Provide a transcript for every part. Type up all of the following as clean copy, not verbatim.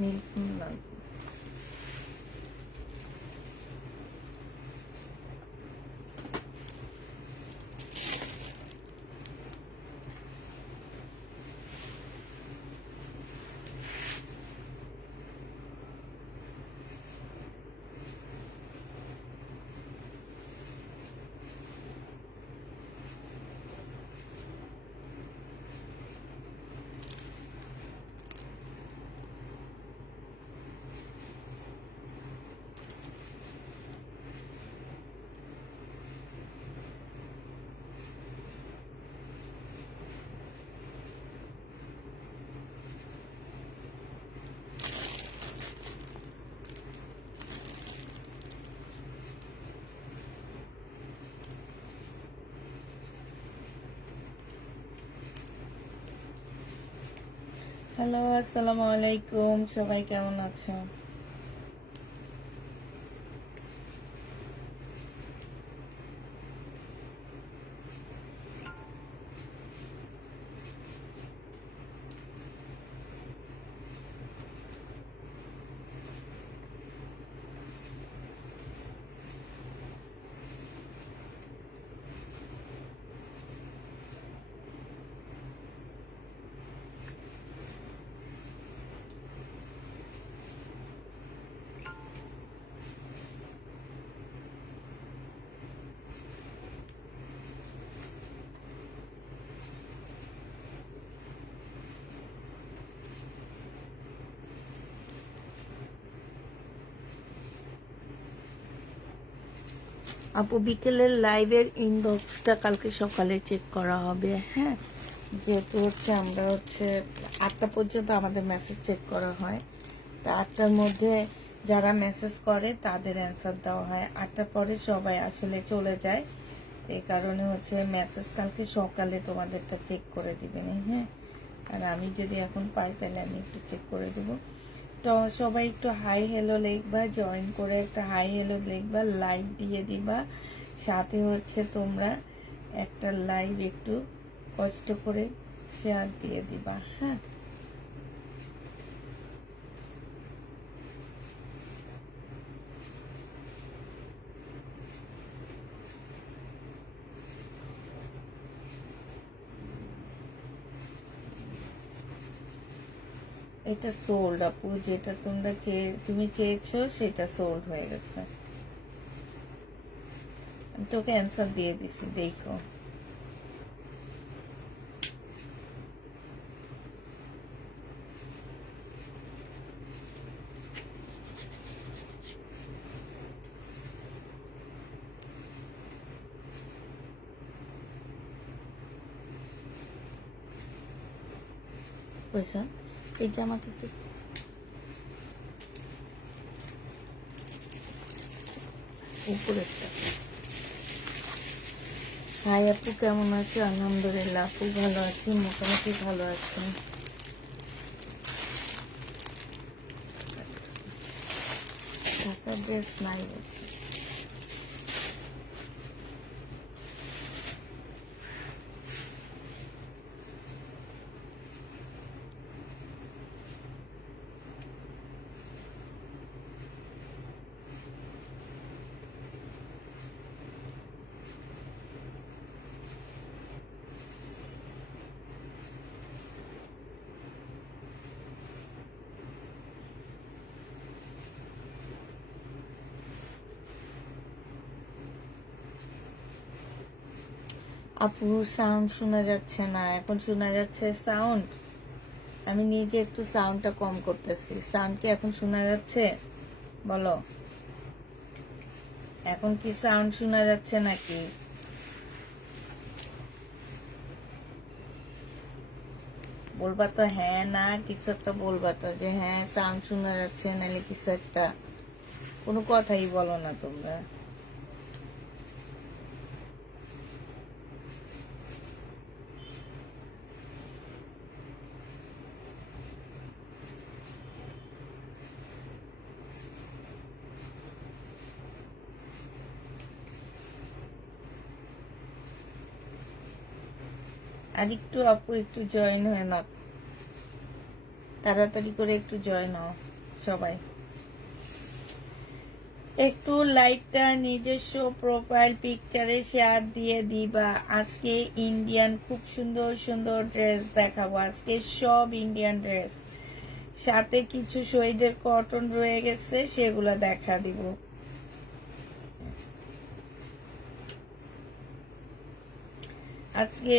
নীল hello, আসসালামু আলাইকুম। সবাই কেমন আছো? আপু, বিকেলের লাইভের ইনবক্সটা কালকে সকালে চেক করা হবে। হ্যাঁ, যেহেতু আমরা 8টা পর্যন্ত আমাদের মেসেজ চেক করা হয়। তা 8টার মধ্যে যারা মেসেজ করে তাদের অ্যান্সার দেওয়া হয়। 8টার পরে সবাই আসলে চলে যায়। এই কারণে মেসেজ কালকে সকালে তোমাদেরটা চেক করে দিবেন। হ্যাঁ, আর আমি যদি এখন পাই তাহলে আমি একটু চেক করে দেবো। তো সবাই একটু হাই হ্যালো লিখবা, জয়েন করে একটা হাই হ্যালো লিখবা, লাইক দিয়ে দিবা। সাথে তোমরা একটা লাইভ একটু কষ্ট করে শেয়ার দিয়ে দিবা। হ্যাঁ, এটা সোল্ড আপু, যেটা তুমি চেয়েছো সেটা সোল্ড হয়ে গেছে। আমি তোকে অ্যান্সার দিয়ে দিছি, দেখো। পয়সা এই জামাটা একটু উপরেরটা। হাই আপু, কেমন আছে? আলহামদুলিল্লাহ আপু, ভালো আছি, মোটামুটি ভালো আছি। ঢাকা ড্রেস নাই বলছি। আপু, সাউন্ড শোনা যাচ্ছে না। এখন শোনা যাচ্ছে সাউন্ড? আমি নিজে একটু সাউন্ডটা কম করতেছি। সাউন্ড কি এখন শোনা যাচ্ছে? বলো, এখন কি সাউন্ড শোনা যাচ্ছে নাকি? বলবা তো হ্যাঁ না কিছু একটা বলবা তো, যে হ্যাঁ সাউন্ড শোনা যাচ্ছে, নাহলে কিছু একটা। কোনো কথাই বলো না তোমরা। আর একটু আপু, একটু জয়েন হয়ে না। তাড়াতাড়ি করে একটু জয়েন হও সবাই। একটু লাইভটা নিজস্ব প্রোফাইল পিকচারে শেয়ার দিয়ে দিবা। আজকে ইন্ডিয়ান খুব সুন্দর সুন্দর ড্রেস দেখাবো, আজকে সব ইন্ডিয়ান ড্রেস, সাথে কিছু শহীদের কটন রয়ে গেছে সেগুলো দেখা দিব। আজকে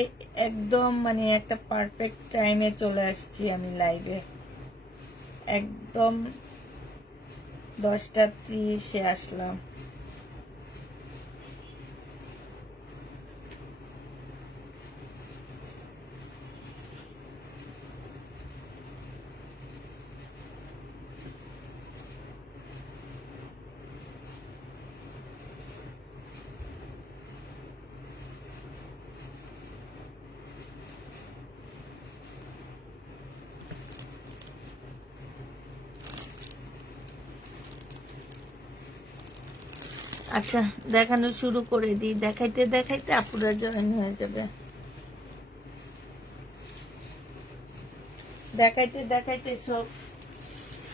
একদম মানে একটা পারফেক্ট টাইমে চলে আসছি আমি লাইভে, একদম 10:30 আসলাম। আচ্ছা দেখানো শুরু করে দিই, দেখাইতে দেখাইতে আপুরা জয়েন হয়ে যাবে, দেখাইতে দেখাইতে সব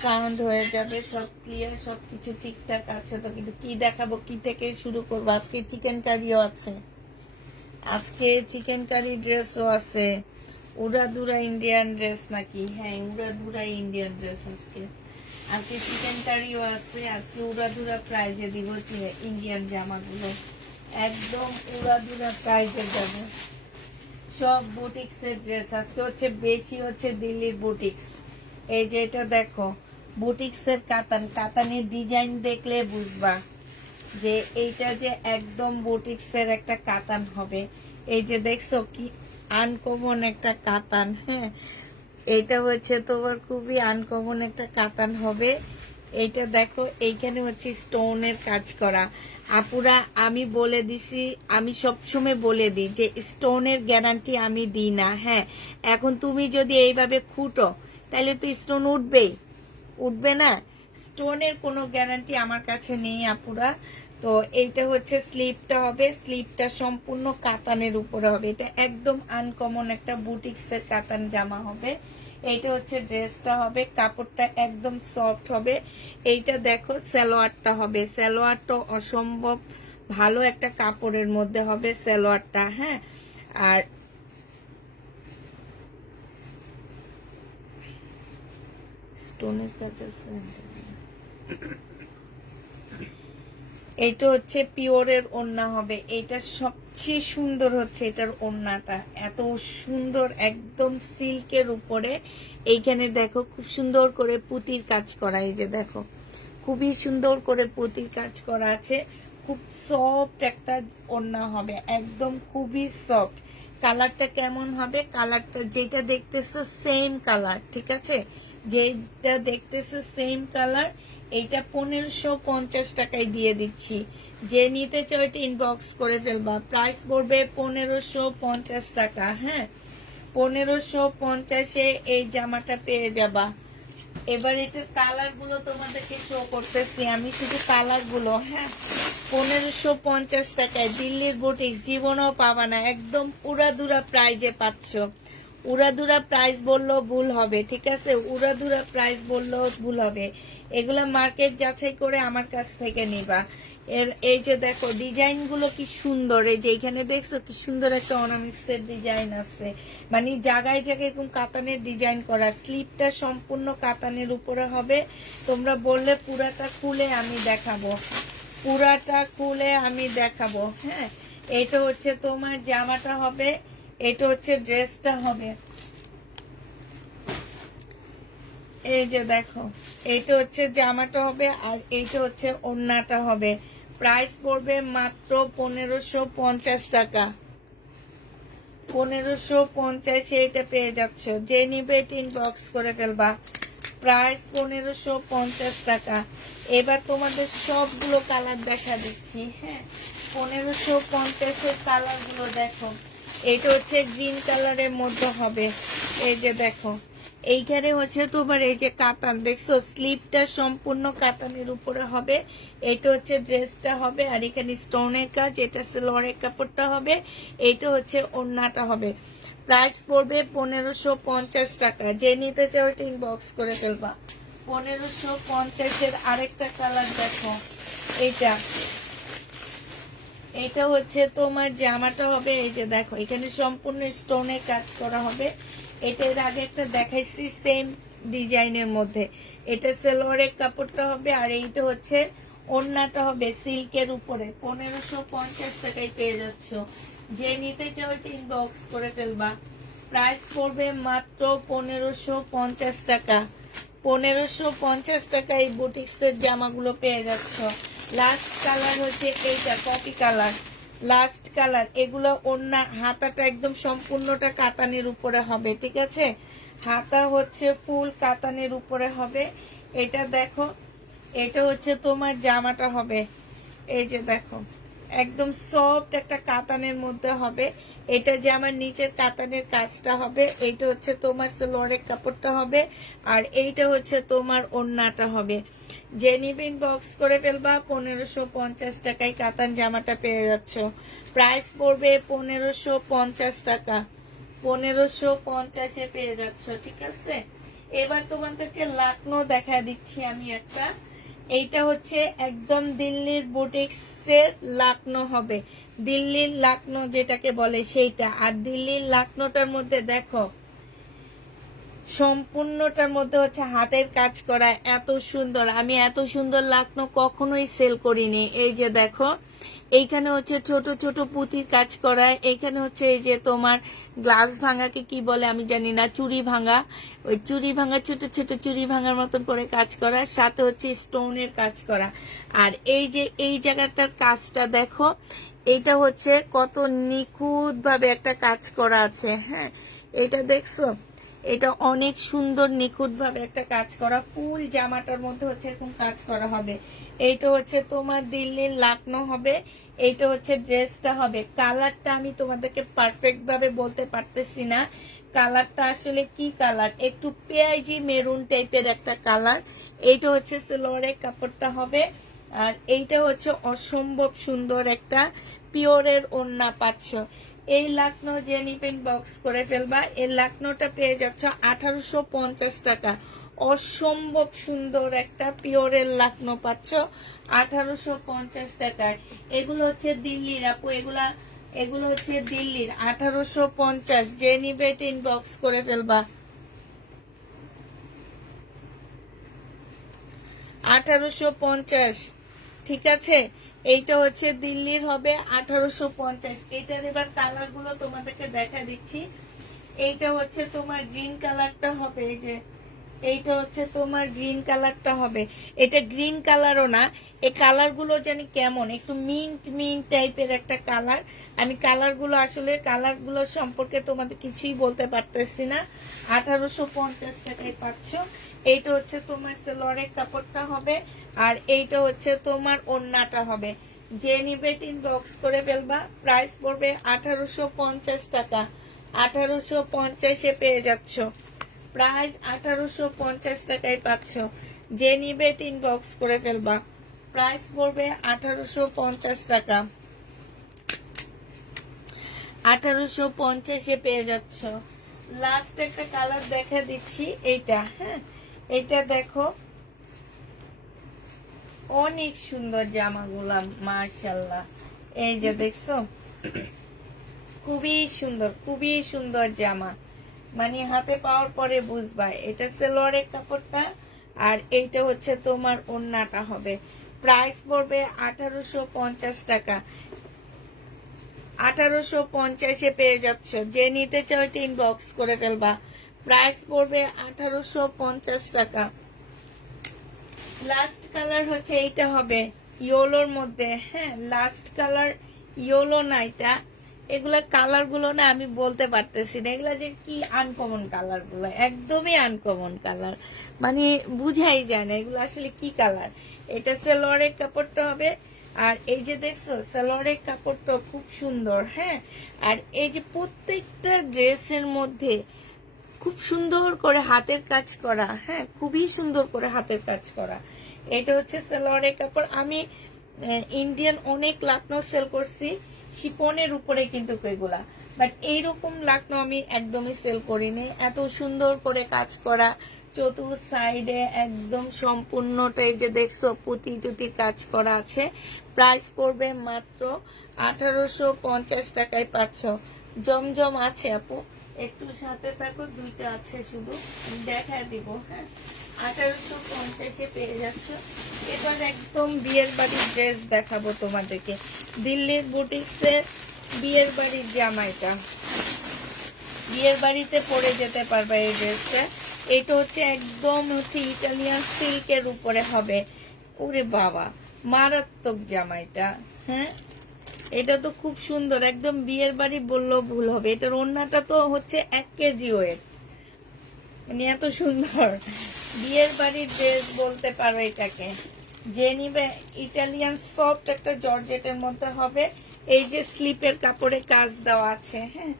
সাউন্ড হয়ে যাবে, সব ক্লিয়ার, সবকিছু ঠিকঠাক আছে তো। কিন্তু কি দেখাবো, কি থেকে শুরু করবো? আজকে চিকেন কারিও আছে, আজকে চিকেন কারি ড্রেসও আছে। উড়াদুরা ইন্ডিয়ান ড্রেস নাকি? হ্যাঁ উড়াদুরা ইন্ডিয়ান ড্রেস আজকে। আজকে চিকেন কারিও আছে, আজকে উড়াদুরা প্রাইজে দিব ইন্ডিয়ান জামাগুলো, একদম উড়াদুরা প্রাইজে যাবে। সব বুটিক্স এর ড্রেস আজকে হচ্ছে, বেশি হচ্ছে দিল্লির বুটিক্স। এই যে এটা দেখো, বুটিক্স এর কাতান, কাতানের ডিজাইন দেখলে বুঝবা যে এইটা যে একদম বুটিক্স এর একটা কাতান হবে। এই যে দেখছো কি আনকমন একটা কাতান, হ্যাঁ এইটা হচ্ছে তোমার খুবই আনকমন একটা কাতান হবে। এইটা দেখো এইখানে হচ্ছে স্টোনের কাজ করা। আপুরা আমি বলে দিছি, আমি সবসময় বলে দিই যে স্টোনের গ্যারান্টি আমি দিই না। হ্যাঁ এখন তুমি যদি এইভাবে খুঁটো তাহলে তো স্টোন উঠবেই, উঠবে না? স্টোনের কোনো গ্যারান্টি আমার কাছে নেই আপুরা। তো এইটা হচ্ছে স্লিপটা হবে, স্লিপটা সম্পূর্ণ কাতানের উপরে হবে। এটা একদম আনকমন একটা বুটিক্সের কাতান জামা হবে। এইটা হচ্ছে ড্রেসটা হবে, কাপড়টা একদম সফট হবে। এইটা দেখো সালোয়ারটা হবে, সালোয়ারটা অসম্ভব ভালো একটা কাপড়ের মধ্যে হবে সালোয়ারটা। হ্যাঁ আর স্টোনের কাজ আছে। এইটা হচ্ছে পিওরের ওড়না হবে, এটা সবচেয়ে সুন্দর হচ্ছে এটার ওড়নাটা, এত সুন্দর একদম সিল্কের উপরে। এইখানে দেখো খুব সুন্দর করে পুঁতির কাজ করা, এই যে দেখো খুবই সুন্দর করে পুঁতির কাজ করা আছে। খুব সফট একটা ওড়না হবে, একদম খুবই সফট। কালারটা কেমন হবে? কালারটা যেটা দেখতেছো সেম কালার, ঠিক আছে, যেটা দেখতেছো সেম কালার। এইটা 1550 টাকায় দিয়ে দিচ্ছি, যে নিতে চাও এটা ইনবক্স করে ফেলবা। প্রাইস পড়বে 1550 টাকা। হ্যাঁ 1550-এ এই জামাটা পেয়ে যাবা। এবার এটার কালার গুলো তোমাদেরকে শো করতেছি আমি, শুধু কালার গুলো। হ্যাঁ 1550 টাকায় দিল্লির বুটিক জীবনেও পাবা না, একদম উড়াদুরা প্রাইজে পাচ্ছ। উড়াদুরা প্রাইস বললেও ভুল হবে, ঠিক আছে, উড়াদুরা প্রাইস বললেও ভুল হবে। এগুলা মার্কেট যাচাই করে আমার কাছ থেকে নিবা। এর এই যে দেখো ডিজাইন গুলো কি সুন্দর, এই যে এখানে দেখছো কি সুন্দর একটা অর্নামেন্টস এর ডিজাইন আছে, মানে জায়গায় জায়গায় এরকম কাতানের ডিজাইন করা। স্লিপটা সম্পূর্ণ কাতানের উপরে হবে। তোমরা বললে পুরাটা খুলে আমি দেখাবো, পুরাটা খুলে আমি দেখাবো। হ্যাঁ এটা হচ্ছে তোমার জামাটা হবে, এটা হচ্ছে ড্রেসটা হবে। এই যে দেখো এইটা হচ্ছে জামাটা হবে, আর এইটা হচ্ছে ওড়নাটা হবে। প্রাইস পড়বে মাত্র 1550 টাকা। 1550 এটা পেয়ে যাচ্ছ, যে নিবে এটা ইনবক্স করে ফেলবা। প্রাইস 1550 টাকা। এবার তোমাদের সবগুলো কালার দেখা দিচ্ছি। হ্যাঁ 1550-এর কালার গুলো দেখো। এটা হচ্ছে গ্রিন কালারের মধ্যে হবে, এই যে দেখো এইখানে হচ্ছে তোমার এই যে কাতান দেখছো, স্লিপটা সম্পূর্ণ কাতানের উপরে হবে। এটা হচ্ছে ড্রেসটা হবে, আর এখানে স্টোনের কাজ, এটা সালোয়ারের কাপড়টা হবে, এইটা হচ্ছে ওড়নাটা হবে। প্রাইস পড়বে 1550 টাকা। যে নিতে চাও এটা ইনবক্স করে ফেলবা। 1550 আরেকটা কালার দেখো, এটা হচ্ছে তোমার জামাটা হবে। এই যে দেখো এখানে সম্পূর্ণ স্টোনের কাজ করা হবে। এটা এর আগে একটা দেখাইছি সেম ডিজাইনের মধ্যে। এটা সেলোয়ারের কাপড়টা হবে, আর এইটা হচ্ছে ওড়নাটা হবে সিল্কের উপরে। 1550 টাকায় পেয়ে যাচ্ছ। যে নিতে চাও এটা ইনবক্স করে ফেলবা। প্রাইস পড়বে মাত্র 1550 টাকা। 1550 টাকা এই বুটিক্সের জামাগুলো পেয়ে যাচ্ছ। লাস্ট কালার হচ্ছে এইটা, কপি কালার, লাস্ট কালার। এগুলো ওড়না, হাতাটা একদম সম্পূর্ণটা কাতানের উপরে হবে, ঠিক আছে? হাতা হচ্ছে ফুল কাতানের উপরে হবে। এটা দেখো, এটা হচ্ছে তোমার জামাটা হবে। এই যে দেখো একদম সফট একটা কাতানের মধ্যে হবে। এটা যে আমার নিচের কাতানের কাজটা হবে। এইটা হচ্ছে তোমার সালোয়ারের কাপড়টা হবে, আর এইটা হচ্ছে তোমার ওড়নাটা হবে। যে নিবে ইনবক্স করে ফেলবা। 1550 টাকায় কাতান জামাটা পেয়ে যাচ্ছ। প্রাইস পড়বে 1550 টাকা। 1550-এ পেয়ে যাচ্ছ, ঠিক আছে? এবার তোমাদেরকে লাকনো দেখা দিচ্ছি আমি একটা। এইটা হচ্ছে একদম দিল্লির বুটিক্সের লাকনো হবে। দিল্লির লাকনো যেটাকে বলে সেইটা। আর দিল্লির লাকনোটার মধ্যে দেখো সম্পূর্ণটার মধ্যে হচ্ছে হাতের কাজ করা, এত সুন্দর। আমি এত সুন্দর লাকনো কখনোই সেল করিনি। এই যে দেখো এইখানে হচ্ছে ছোট ছোট পুঁতির কাজ করা। এইখানে হচ্ছে এই যে তোমার গ্লাস ভাঙাকে কি বলে আমি জানি না, চুরি ভাঙা, ওই চুরি ভাঙা, ছোট ছোট চুরি ভাঙার মতন করে কাজ করা, সাথে হচ্ছে স্টোনের কাজ করা। আর এই যে এই জায়গাটার কাজটা দেখো, এইটা হচ্ছে কত নিখুঁত ভাবে একটা কাজ করা আছে। হ্যাঁ, এটা দেখছো, এটা অনেক সুন্দর নিখুঁত ভাবে একটা কাজ করা। ফুল জামাটার মধ্যে হচ্ছে এরকম কাজ করা হবে। এইটা হচ্ছে তোমার দিল্লির লাকনো হবে। এইটা হচ্ছে ড্রেসটা হবে। কালারটা আমি তোমাদেরকে পারফেক্ট ভাবে বলতে পারতেছি না। কালারটা আসলে কি কালার, একটু পেঁয়াজি মেরুন টাইপের একটা কালার। এইটা হচ্ছে সালোয়ারের কাপড়টা হবে, আর এইটা হচ্ছে অসম্ভব সুন্দর একটা পিওরের ওড়না পাচ্ছ। এই লাকনো যে নিবেন বক্স করে ফেলবা। এই লাকনোটা পেয়ে যাচ্ছ 1850 টাকা। অসম্ভব সুন্দর একটা পিওরের লাকনো পাচ্ছ 1850 টাকায়। এগুলো হচ্ছে দিল্লির আপু, এগুলো হচ্ছে দিল্লির 1850। যে নিবে ইনবক্স করে ফেলবা। 1850, ঠিক আছে? এইটা হচ্ছে দিল্লির হবে 1850। এইটার এবার কালার গুলো তোমাদেরকে দেখা দিচ্ছি। এইটা হচ্ছে তোমার গ্রিন কালারটা হবে। এই যে এইটা হচ্ছে তোমার গ্রিন কালারটা হবে। এটা গ্রিন কালারও না, এই কালার গুলো জানি কেমন, একটু মিন্ট মিন্ট টাইপের একটা কালার। আমি কালার গুলো সম্পর্কে তোমাদের কিছুই বলতে পারতেছি না। 1850 টাকায় পাচ্ছ। এইটা হচ্ছে তোমার সালোয়ারের কাপড়টা হবে, আর এইটা হচ্ছে তোমার ওড়নাটা হবে। যে নিবে ইনবক্স করে ফেলবা। প্রাইস পড়বে 1850 টাকা। 1850-এ পেয়ে যাচ্ছ। প্রাইস 1850 টাকায় পাচ্ছ। যে নিবে ইনবক্স করে ফেলবা। প্রাইস পড়বে 1850 টাকা। 1850-এ পেয়ে যাচ্ছ। লাস্ট একটা কালার দেখা দিচ্ছি, এইটা। হ্যাঁ, এটা দেখো অনেক সুন্দর জামাগুলা, মাশাআল্লাহ। এই যে দেখছো, খুবই সুন্দর, খুবই সুন্দর জামা। মানে হাতে পাওয়ার পরে বুঝবা। এটা সালোয়ারের কাপড়টা, আর এইটা হচ্ছে তোমার ওড়নাটা হবে। প্রাইস পড়বে 1850 টাকা। 1850-এ পেয়ে যাচ্ছ। যে নিতে চাও এটা ইনবক্স করে ফেলবা। প্রাইস পড়বে 1850 টাকা। লাস্ট কালার হচ্ছে এইটা হবে ইয়েলোর মধ্যে। হ্যাঁ, লাস্ট কালার ইয়েলো না, এটা এগুলা কালার গুলো না আমি বলতে পারতেছি না। এগুলা যে কি আনকমন কালার গুলো, একদমই আনকমন কালার, মানে বুঝাই যায় না এগুলো আসলে কি কালার। এটা সালোয়ারের কাপড়টা হবে, আর এই যে দেখছো সালোয়ারের কাপড়টা খুব সুন্দর। হ্যাঁ, আর এই যে প্রত্যেকটা ড্রেসের মধ্যে খুব সুন্দর করে হাতের কাজ করা। হ্যাঁ, খুবই সুন্দর করে হাতের কাজ করা। এটা হচ্ছে সালোয়ারের কাপড়। আমি ইন্ডিয়ান অনেক লাকনো সেল করছি শিপনের উপরে, কিন্তু এগুলা বাট এইরকম লাকনো আমি একদমই সেল করিনি। এত সুন্দর করে কাজ করা, চতুর সাইডে একদম সম্পূর্ণটাই যে দেখছো পুঁতি টুতি কাজ করা আছে। প্রাইস পড়বে মাত্র 1850 টাকায় পাচ্ছ। জমজম আছে আপু, একটু সাথে থাকো, দুইটা আছে শুধু দেখা দিব। হ্যাঁ, 1850-এ পেয়ে যাচ্ছ। এবার একদম বিয়ের বাড়ির ড্রেস দেখাবো তোমাদেরকে। দিল্লির বুটিক্সের বিয়ের বাড়ির জামাইটা, বিয়ের বাড়িতে পরে যেতে পারবে এই ড্রেসটা। এটা হচ্ছে একদম হচ্ছে ইটালিয়ান সিল্কের উপরে হবে। ওরে বাবা, মারাত্মক জামাইটা। হ্যাঁ, এটা তো খুব সুন্দর, একদম বিয়ের বাড়ি বললেও ভুল হবে। এটার ওড়নাটা তো হচ্ছে 1 কেজি ওয়েট, মানে এত সুন্দর বিয়ের বাড়ির ড্রেস বলতে পারো এটাকে। যে নিবে ইটালিয়ান সফট একটা জর্জেটের মধ্যে হবে। এই যে স্লিপের কাপড়ে কাজ দেওয়া আছে। হ্যাঁ,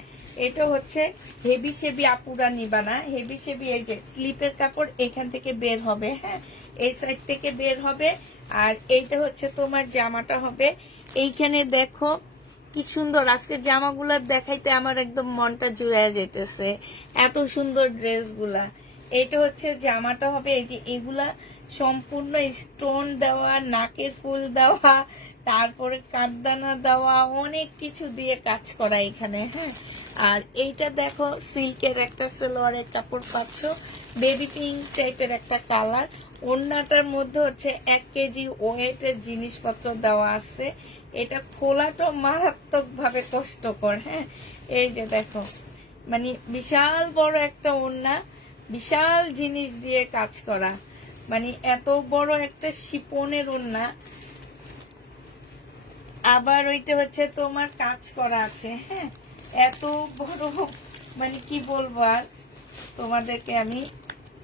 এটা হচ্ছে হেভি সেভি আপুরা নিবা না, হেভি সেভি এই যে স্লিপের কাপড় এখান থেকে বের হবে। হ্যাঁ, এই সাইড থেকে বের হবে। আর এইটা হচ্ছে তোমার জামাটা হবে। এইখানে দেখো কি সুন্দর, আজকে জামাগুলা দেখাইতে আমার একদম মনটা জুড়ে যাইতেছে, এত সুন্দর ড্রেসগুলা। এটা হচ্ছে জামাটা হবে। এই যে এগুলা সম্পূর্ণ স্টোন দেওয়া, নাকের ফুল দেওয়া, তারপরে কাঠদানা দেওয়া, অনেক কিছু দিয়ে কাজ করা এখানে। হ্যাঁ, আর এইটা দেখো সিল্কের একটা সালোয়ারের কাপড় পাচ্ছ, বেবি পিঙ্ক টাইপের একটা কালার। ওড়নাটার মধ্যে হচ্ছে 1 কেজি ওয়েটের জিনিসপত্র দেওয়া আছে। এটা খোলাটা মারাত্মক ভাবে কষ্টকর। হ্যাঁ, এই যে দেখো, মানে বিশাল বড় একটা ওড়না, বিশাল জিনিস দিয়ে কাজ করা, মানে এত বড় একটা শিপনের ওড়না। আবার ওইটা হচ্ছে তোমার কাজ করা আছে। হ্যাঁ, এত বড়, মানে কি বলবো আর তোমাদেরকে আমি,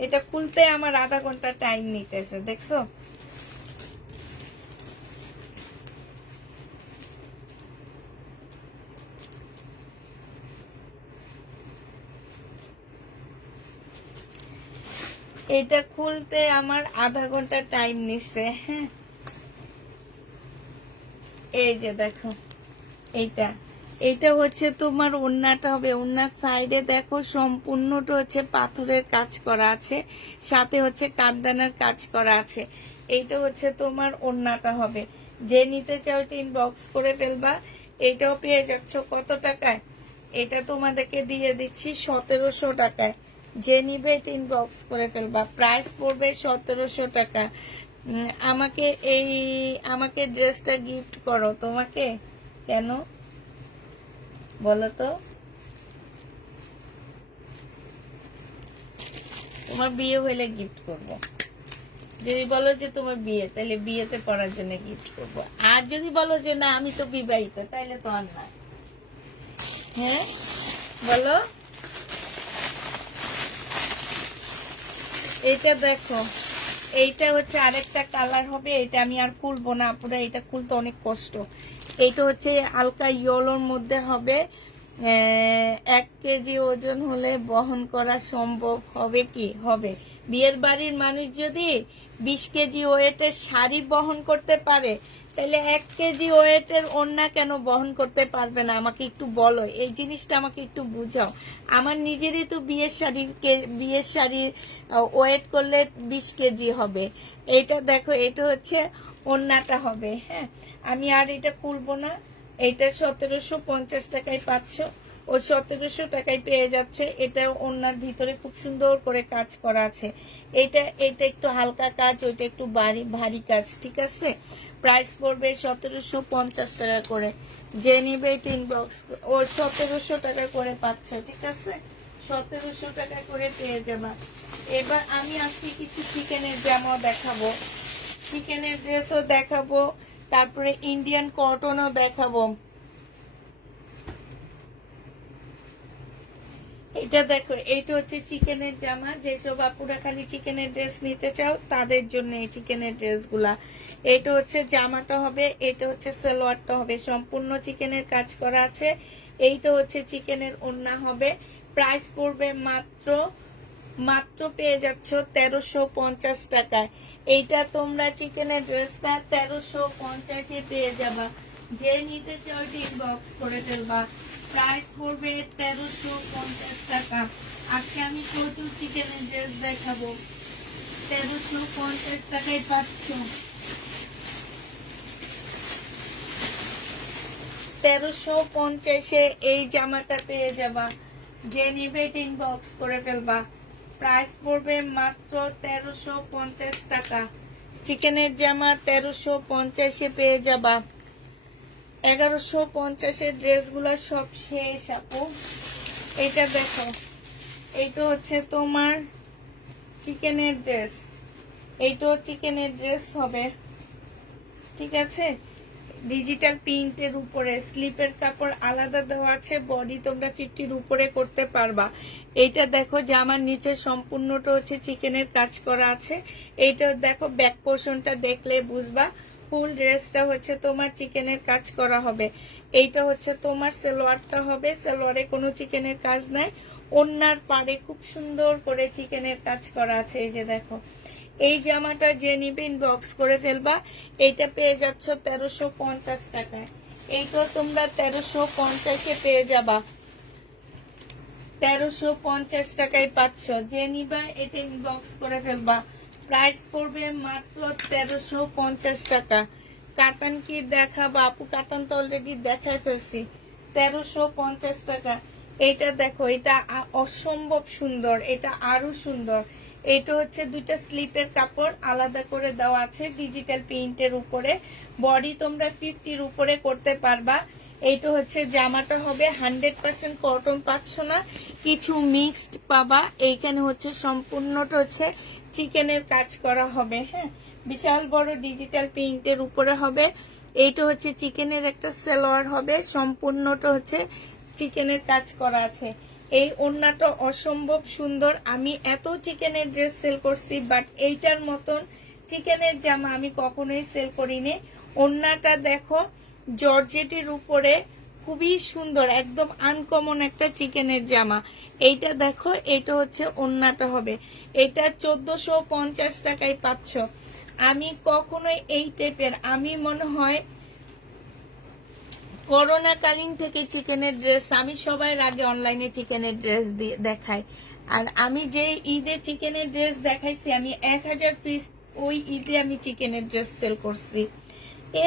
এটা খুলতে আমার আধা ঘন্টা টাইম নিতেছে, দেখছো। এটা খুলতে আমার আধা ঘন্টা টাইম নিচ্ছে। হ্যাঁ, এই যে দেখো এইটা, এইটা হচ্ছে তোমার ওড়নাটা হবে। ওড়নার সাইডে দেখো সম্পূর্ণটা হচ্ছে পাথরের কাজ করা আছে, সাথে হচ্ছে কাঠদানার কাজ করা আছে। এইটা হচ্ছে তোমার ওড়নাটা হবে। যে নিতে চাও ইনবক্স করে ফেলবা। এইটাও পেয়ে যাচ্ছ কত টাকায়? এটা তোমাদেরকে দিয়ে দিচ্ছি 1700 টাকায়। যে নিবে ইনবক্স করে ফেলবা। প্রাইস পড়বে 1700 টাকা। আমাকে আমাকে ড্রেসটা গিফট করো। তোমাকে কেন বলো তো? তোমার বিয়ে হইলে গিফট করব। যদি বলো যে তোমার বিয়ে, তাহলে বিয়েতে পড়ার জন্য গিফট করব। আর যদি বলো যে না আমি তো বিবাহিত, তাইলে তো আর না। হ্যাঁ, বলো। এইটা দেখো, এইটা হচ্ছে আরেকটা কালার হবে। এটা আমি আর খুলবো না পুরো, এটা খুলতে অনেক কষ্ট। এইটা হচ্ছে হালকা ইয়েলোর মধ্যে হবে। 1 কেজি ওজন হলে বহন করা সম্ভব হবে কি? হবে। বিয়ের বাড়ির মানুষ যদি 20 কেজি ওয়েটের শাড়ি বহন করতে পারে, তাহলে 1 কেজি ওয়েটের ওড়না কেন বহন করতে পারবে না? আমাকে একটু বলো, এই জিনিসটা আমাকে একটু বুঝাও। আমার নিজেরই তো বিয়ের শাড়ির ওয়েট করলে 20 কেজি হবে। এইটা দেখো, এটা হচ্ছে ওড়নাটা হবে। হ্যাঁ, আমি আর এটা খুলবো না। এইটা 1750 টাকায় পাচ্ছ। ও 1700 টাকায় পেয়ে যাচ্ছে। এটা ওড়নার ভিতরে খুব সুন্দর করে কাজ করা আছে। এটা একটু হালকা কাজ, ওইটা একটু ভারী কাজ, ঠিক আছে। প্রাইস পড়বে 1750 টাকা করে। যে নিবে ইনবক্স। ও 1700 টাকা করে পাচ্ছ, ঠিক আছে। 1700 টাকা করে পেয়ে যাবা। এবার আমি আজকে কিছু চিকেনের জামাও দেখাবো, চিকেনের ড্রেসও দেখাবো, তারপরে ইন্ডিয়ান কটনও দেখাবো। এটা দেখো, এইটা হচ্ছে চিকেনের জামা। যেসব আপুরা খালি চিকেনের ড্রেস নিতে চাও তাদের জন্য এই চিকেনের ড্রেসগুলা। এটা হচ্ছে জামাটা হবে, এটা হচ্ছে সালোয়ারটা হবে, সম্পূর্ণ চিকেনের কাজ করা আছে। এইটা হচ্ছে চিকেনের ওড়না হবে। প্রাইস পড়বে মাত্র পেয়ে যাচ্ছ 1350 টাকায়। এইটা তোমরা চিকেনের ড্রেসটা 1350-এ পেয়ে যাবা। যে নিতে চাও ইনবক্স করে ফেলবা। প্রাইস পড়বে 1350 টাকা। আজকে আমি প্রচুর চিকেনের ড্রেস দেখাবো, 1350 টাকায় পাচ্ছ। 1350-এ এই জামাটা পেয়ে যাবা, যে নিবে ইনবক্স করে ফেলবা। প্রাইস পড়বে মাত্র 1350 টাকা। চিকেনের জামা 1350-এ পেয়ে যাবা। 1150-এর ড্রেসগুলো সব শেষ আপু। এটা দেখো, এইটা হচ্ছে তোমার চিকেনের ড্রেস, এইটাও চিকেনের ড্রেস হবে, ঠিক আছে। ডিজিটাল প্রিন্টের উপরে স্লিপের কাপড় আলাদা দেওয়া আছে, বডি তোমরা 50-র উপরে করতে পারবা। এইটা দেখো জামার নিচে সম্পূর্ণটা হচ্ছে চিকেনের কাজ করা আছে। এইটা দেখো ব্যাক পোর্শনটা দেখলে বুঝবা ফুল ড্রেসটা হচ্ছে তোমার চিকেনের কাজ করা হবে। এইটা হচ্ছে তোমার সালোয়ারটা হবে, সালোয়ারে কোনো চিকেনের কাজ নাই। ওন্নার পাড়ে খুব সুন্দর করে চিকেনের কাজ করা আছে। এই যে দেখো, এই জামাটা যে নিবে ইনবক্স করে ফেলবা। এইটা পেয়ে যাচ্ছ 1350 টাকায়। এইটাও তোমরা 1350-এ পেয়ে যাবা, 1350 টাকায় পাচ্ছ। যে নিবা এটা ইনবক্স করে ফেলবা। প্রাইস পড়বে মাত্র 1350 টাকা। কাতান কি দেখাবা আপু? কাতান তো অলরেডি দেখায় ফেলছি। 1350 টাকা। এটা দেখো, এটা অসম্ভব সুন্দর, এটা আরো সুন্দর। এটা হচ্ছে দুইটা স্লিপের কাপড় আলাদা করে দেওয়া আছে ডিজিটাল প্রিন্টের উপরে। বডি তোমরা 50-র উপরে করতে পারবা। এইটা হচ্ছে জামাটা হবে 100% কটন পাচ্ছ না, কিছু মিক্সড পাবা। এইখানে হচ্ছে সম্পূর্ণটা হচ্ছে চিকেনের কাজ করা হবে। হ্যাঁ, বিশাল বড় ডিজিটাল প্রিন্টের উপরে হবে। এইটা হচ্ছে চিকেনের একটা সালোয়ার হবে, সম্পূর্ণটা হচ্ছে চিকেনের কাজ করা আছে। এই ওড়নাটা অসম্ভব সুন্দর। আমি এত চিকেনের ড্রেস সেল করছি, বাট এইটার মতন চিকেনের জামা আমি কখনোই সেল করিনি। ওড়নাটা দেখো, জর্জেটের উপরে খুবই সুন্দর, একদম আনকমন একটা চিকেনের জামা। এইটা দেখো, এটা হচ্ছে ওড়নাটা হবে। এটা 1450 টাকায় পাচ্ছ। আমি কখনোই এই টাইপের, আমি মনে হয় করোনা কালীন থেকে চিকেনের ড্রেস আমি সবার আগে অনলাইনে চিকেনের ড্রেস দেখাই। আর আমি যে ঈদে চিকেনের ড্রেস দেখাইছি, আমি 1000 পিস ওই ঈদে আমি চিকেনের ড্রেস সেল করছি।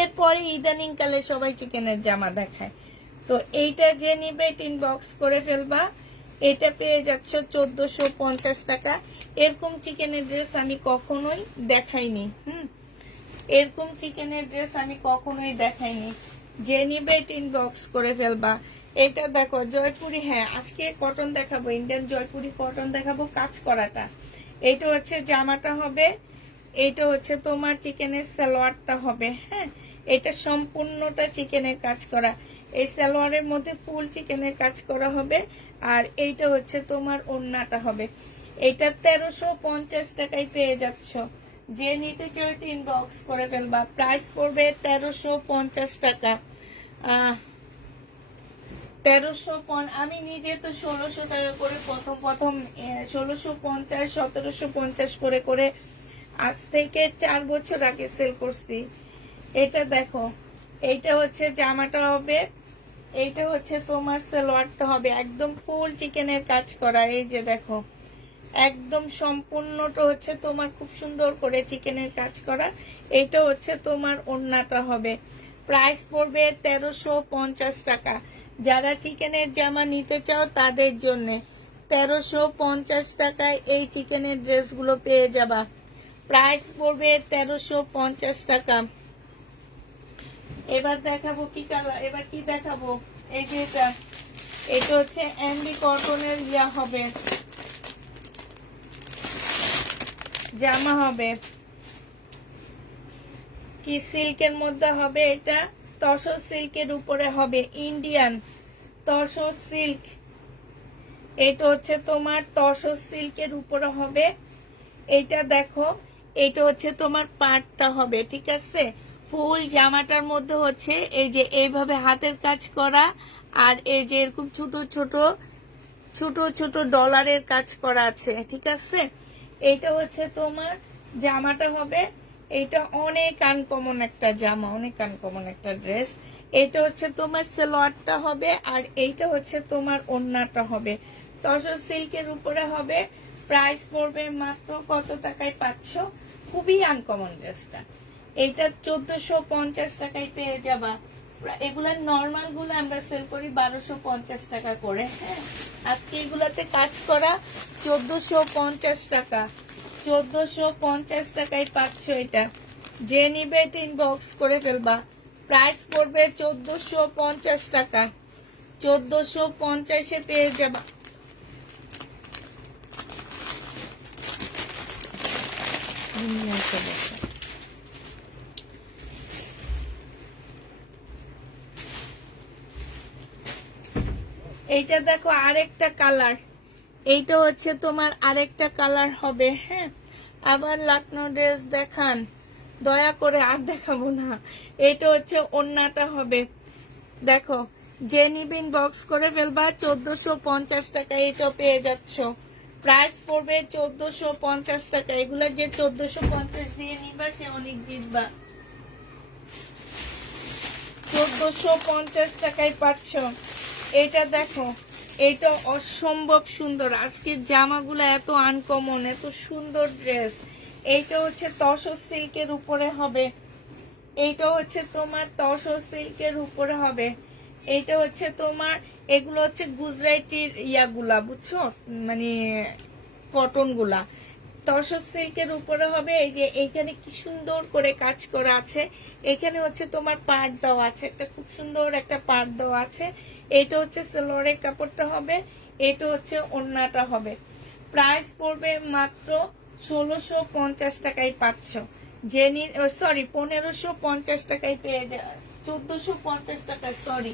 এরপরে ইদানিং কালে সবাই চিকেনের জামা দেখায়। তো এইটা যে নিবে ইনবক্স করে ফেলবা। এটা পেয়ে যাচ্ছ 1450 টাকা। এরকম চিকেনের ড্রেস আমি কখনোই দেখাইনি। এরকম চিকেনের ড্রেস আমি কখনোই দেখাইনি। যে নিবে ইনবক্স করে ফেলবা। এটা দেখো জয়পুরি, হ্যাঁ আজকে কটন দেখাবো, ইন্ডিয়ান জয়পুরি কটন দেখাবো কাজ করাটা। এইটা হচ্ছে জামাটা হবে, এইটা হচ্ছে তোমার চিকেনের সালোয়ারটা হবে। হ্যাঁ, এটা সম্পূর্ণটা চিকেনের কাজ করা। এই সালোয়ারের মধ্যে ফুল চিকেনের কাজ করা হবে। আর এইটা হচ্ছে তোমার ওড়নাটা হবে। এটা 1350 টাকায় পেয়ে যাচ্ছ। যে নিতে চাও ইনবক্স করে ফেলবা। প্রাইস পড়বে 1350 টাকা। 1350, আমি নিজে তো 1600 টাকা করে প্রথম 1650 1750 করে করে আজ থেকে 4 বছর আগে সেল করছি। এটা দেখো, এইটা হচ্ছে জামাটা হবে, এইটা হচ্ছে তোমার সালোয়ারটা হবে, একদম ফুল চিকেনের কাজ করা। এই যে দেখো, একদম সম্পূর্ণটা হচ্ছে তোমার খুব সুন্দর করে চিকেনের কাজ করা। এইটা হচ্ছে তোমার ওড়নাটা হবে। প্রাইস পড়বে 1350 টাকা। যারা চিকেনের জামা নিতে চাও তাদের জন্য 1350 টাকায় এই চিকেনের ড্রেসগুলো পেয়ে যাবা। প্রাইস পড়বে 1350 টাকা। এবার দেখাবো কি কালার, এবার কি দেখাবো, এই যে এটা হচ্ছে এমডি কটনের হবে, জামা হবে কি সিল্কের মধ্যে হবে। এটা তসর সিল্কের উপরে হবে, ইন্ডিয়ান তসর সিল্ক। এটা হচ্ছে তোমার তসর সিল্কের উপরে হবে। এইটা দেখো, এটা হচ্ছে তোমার পাটটা হবে, ঠিক আছে। ফুল জামাটার মধ্যে হচ্ছে এই যে এইভাবে হাতের কাজ করা, আর এই যে এরকম ছোট ছোট ছোট ছোট ডলারের কাজ করা আছে, ঠিক আছে। এইটা হচ্ছে তোমার জামাটা হবে। এইটা অনেক আনকমন একটা জামা, অনেক আনকমন একটা ড্রেস। এটা হচ্ছে তোমার সালোয়ারটা হবে, আর এইটা হচ্ছে তোমার ওড়নাটা হবে। তসর সিল্কের উপরে হবে। প্রাইস পড়বে মাত্র কত টাকায় পাচ্ছ? খুবই আনকমন ড্রেসটা। এইটা 1450 টাকায় পেয়ে যাবা। এগুলা নর্মাল গুলো আমরা সেল করি 1250 টাকা করে। হ্যাঁ, আজকে এগুলাতে কাজ করা 1450 টাকা। 1450 টাকায় পাচ্ছ এটা। যে নিবে ইনবক্স করে ফেলবা। প্রাইস পড়বে 1450 টাকা। 1450-এ পেয়ে যাবা। এইটা দেখো আরেকটা কালার। এইটা হচ্ছে তোমার আরেকটা কালার হবে। হ্যাঁ, আবার লখনৌ ড্রেস দেখান দয়া করে, আর দেখাবো না। এইটা হচ্ছে ওড়নাটা হবে। দেখো, যে নিবিন বক্স করে ফেলবা 1450 টাকা এটা পেয়ে যাচ্ছ। প্রাইস পড়বে 1450 টাকা। এগুলা যে 1450 দিয়ে নিবা সে অনেক জিতবা। 1450 টাকায় পাচ্ছ। এটা দেখো, এটা অসম্ভব সুন্দর। আজকের জামাগুলো এত আনকমন, এত সুন্দর ড্রেস। এইটা হচ্ছে তসর সিল্কের উপরে হবে। এইটা হচ্ছে তোমার তসর সিল্কের উপরে হবে। এইটা হচ্ছে তোমার, এগুলো হচ্ছে গুজরাটির ইয়াগুলা, বুঝছো, মানে কটন গুলা। তসর সিল্কের উপরে হবে। এই যে এইখানে কি সুন্দর করে কাজ করা আছে। এখানে হচ্ছে তোমার পাট দেওয়া আছে, একটা খুব সুন্দর একটা পাট দেওয়া আছে। এইটা হচ্ছে সালোয়ারের কাপড়টা হবে। এটা হচ্ছে ওড়নাটা হবে। প্রাইস পড়বে মাত্র 1650 টাকায় পাচ্ছ। জেনি সরি 1550 টাকায় পেয়ে যায়। 1450 টাকায়, সরি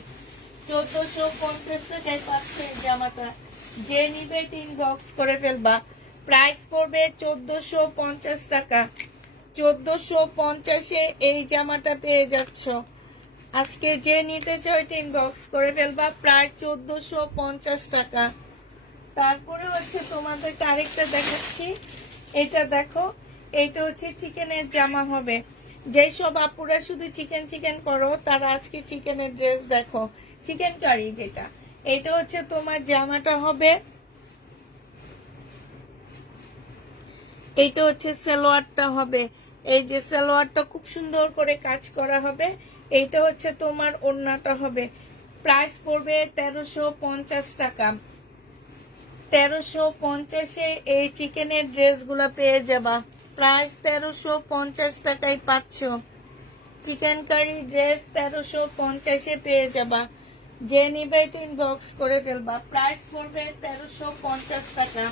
1450 টাকায় পাচ্ছে জামাটা। যে নিবে ইনবক্স করে ফেলবা। প্রাইস পড়বে 1450 টাকা। 1450-এ এই জামাটা পেয়ে যাচ্ছ। আজকে যে নিতে চাও ইনবক্স করে ফেলবা। প্রাইস 1450 টাকা। তারপরে হচ্ছে তোমাদেরকে আরেকটা দেখাচ্ছি। এটা দেখো, এইটা হচ্ছে চিকেনের জামা হবে। যেই সব আপুরা শুধু চিকেন চিকেন করো তারা আজকে চিকেনের ড্রেস দেখো, চিকেন কারি যেটা। এটা হচ্ছে তোমার জামাটা হবে। এইটা হচ্ছে সালোয়ারটা হবে। এই যে সালোয়ারটা খুব সুন্দর করে কাজ করা হবে। এইটা হচ্ছে তোমার ওড়নাটা হবে। প্রাইস পড়বে 1350 টাকা। 1350-এ এই চিকেনের ড্রেসগুলো পেয়ে যাবা। প্রাইস 1350 টাকায় পাচ্ছ। চিকেন কারি ড্রেস 1350-এ পেয়ে যাবা। যে নিবে ইনবক্স করে ফেলবা। প্রাইস পড়বে 1350 টাকা।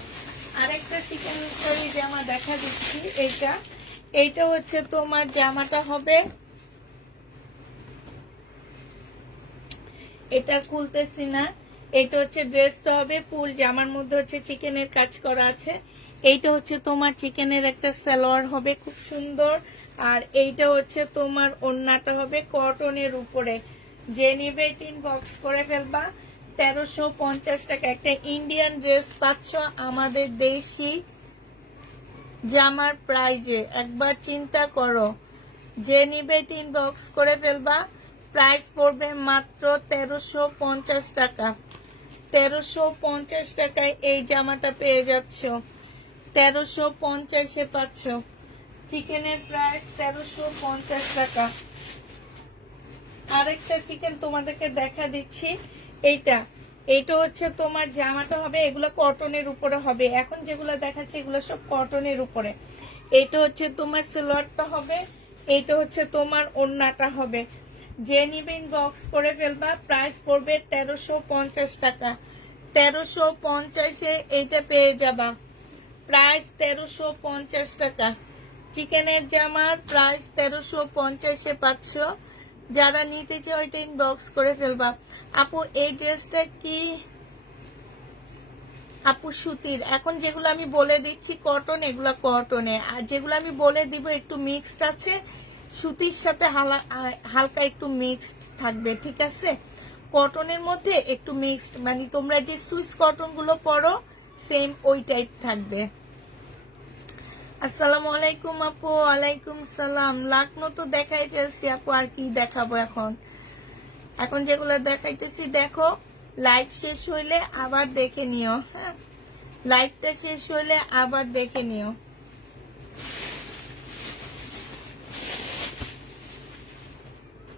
আরেকটা চিকেন কারি জামা দেখা দিচ্ছি। এইটা হচ্ছে তোমার জামাটা হবে। এটা খুলতেছি না। এটা হচ্ছে ড্রেসটা হবে। ফুল জামার মধ্যে হচ্ছে চিকেনের কাজ করা আছে। এইটা হচ্ছে তোমার চিকেনের একটা সালোয়ার হবে, খুব সুন্দর। আর এইটা হচ্ছে তোমার ওড়নাটা হবে কটনের উপরে। যে নিবে ইনবক্স করে ফেলবা। 1350 টাকা একটা ইন্ডিয়ান ড্রেস পাচ্ছ আমাদের দেশি জামার প্রাইজে। একবার চিন্তা করো। যে নিবে ইনবক্স করে ফেলবা। প্রাইস পড়বে মাত্র 1350 টাকা। 1350 টাকায় এই জামাটা পেয়ে যাচ্ছ। 1350-এ পাচ্ছ। চিকেনের প্রাইস 1350 টাকা। আরেকটা চিকেন তোমাদেরকে দেখা দিচ্ছি। এইটা হচ্ছে তোমার জামাটা হবে। এগুলো কটনের উপরে হবে। এখন যেগুলো দেখাচ্ছি এগুলো সব কটনের উপরে। এইটা হচ্ছে তোমার সালোয়ারটা হবে। এইটা হচ্ছে তোমার ওড়নাটা হবে। যে নিবেন বক্স করে ফেলবা। প্রাইস পড়বে 1350 টাকা। 1350-এ এইটা পেয়ে যাবা। প্রাইস 1350 টাকা। চিকেনের জামার প্রাইস 1350-এ পাচ্ছ। যারা নিতে চাও এটা ইনবক্স করে ফেলবা। আপু এই ড্রেসটা কি আপু সুতির? এখন যেগুলো আমি বলে দিচ্ছি কটন, এগুলো কটনে। আর যেগুলো আমি বলে দিব একটু মিক্সড আছে, সুতির সাথে হালকা একটু মিক্সড থাকবে, ঠিক আছে? কটনের মধ্যে একটু মিক্সড, মানে তোমরা যে সুইস কটন গুলো পরো সেম ওই টাইপ থাকবে। আসসালামু আলাইকুম আপু। ওয়ালাইকুম সালাম। লখনৌ তো দেখাই ফেলছি আপু, আর কি দেখাবো এখন। এখন যেগুলো দেখাইতেছি দেখো, লাইভ শেষ হইলে আবার দেখে নিও। হ্যাঁ, লাইভটা শেষ হইলে আবার দেখে নিও।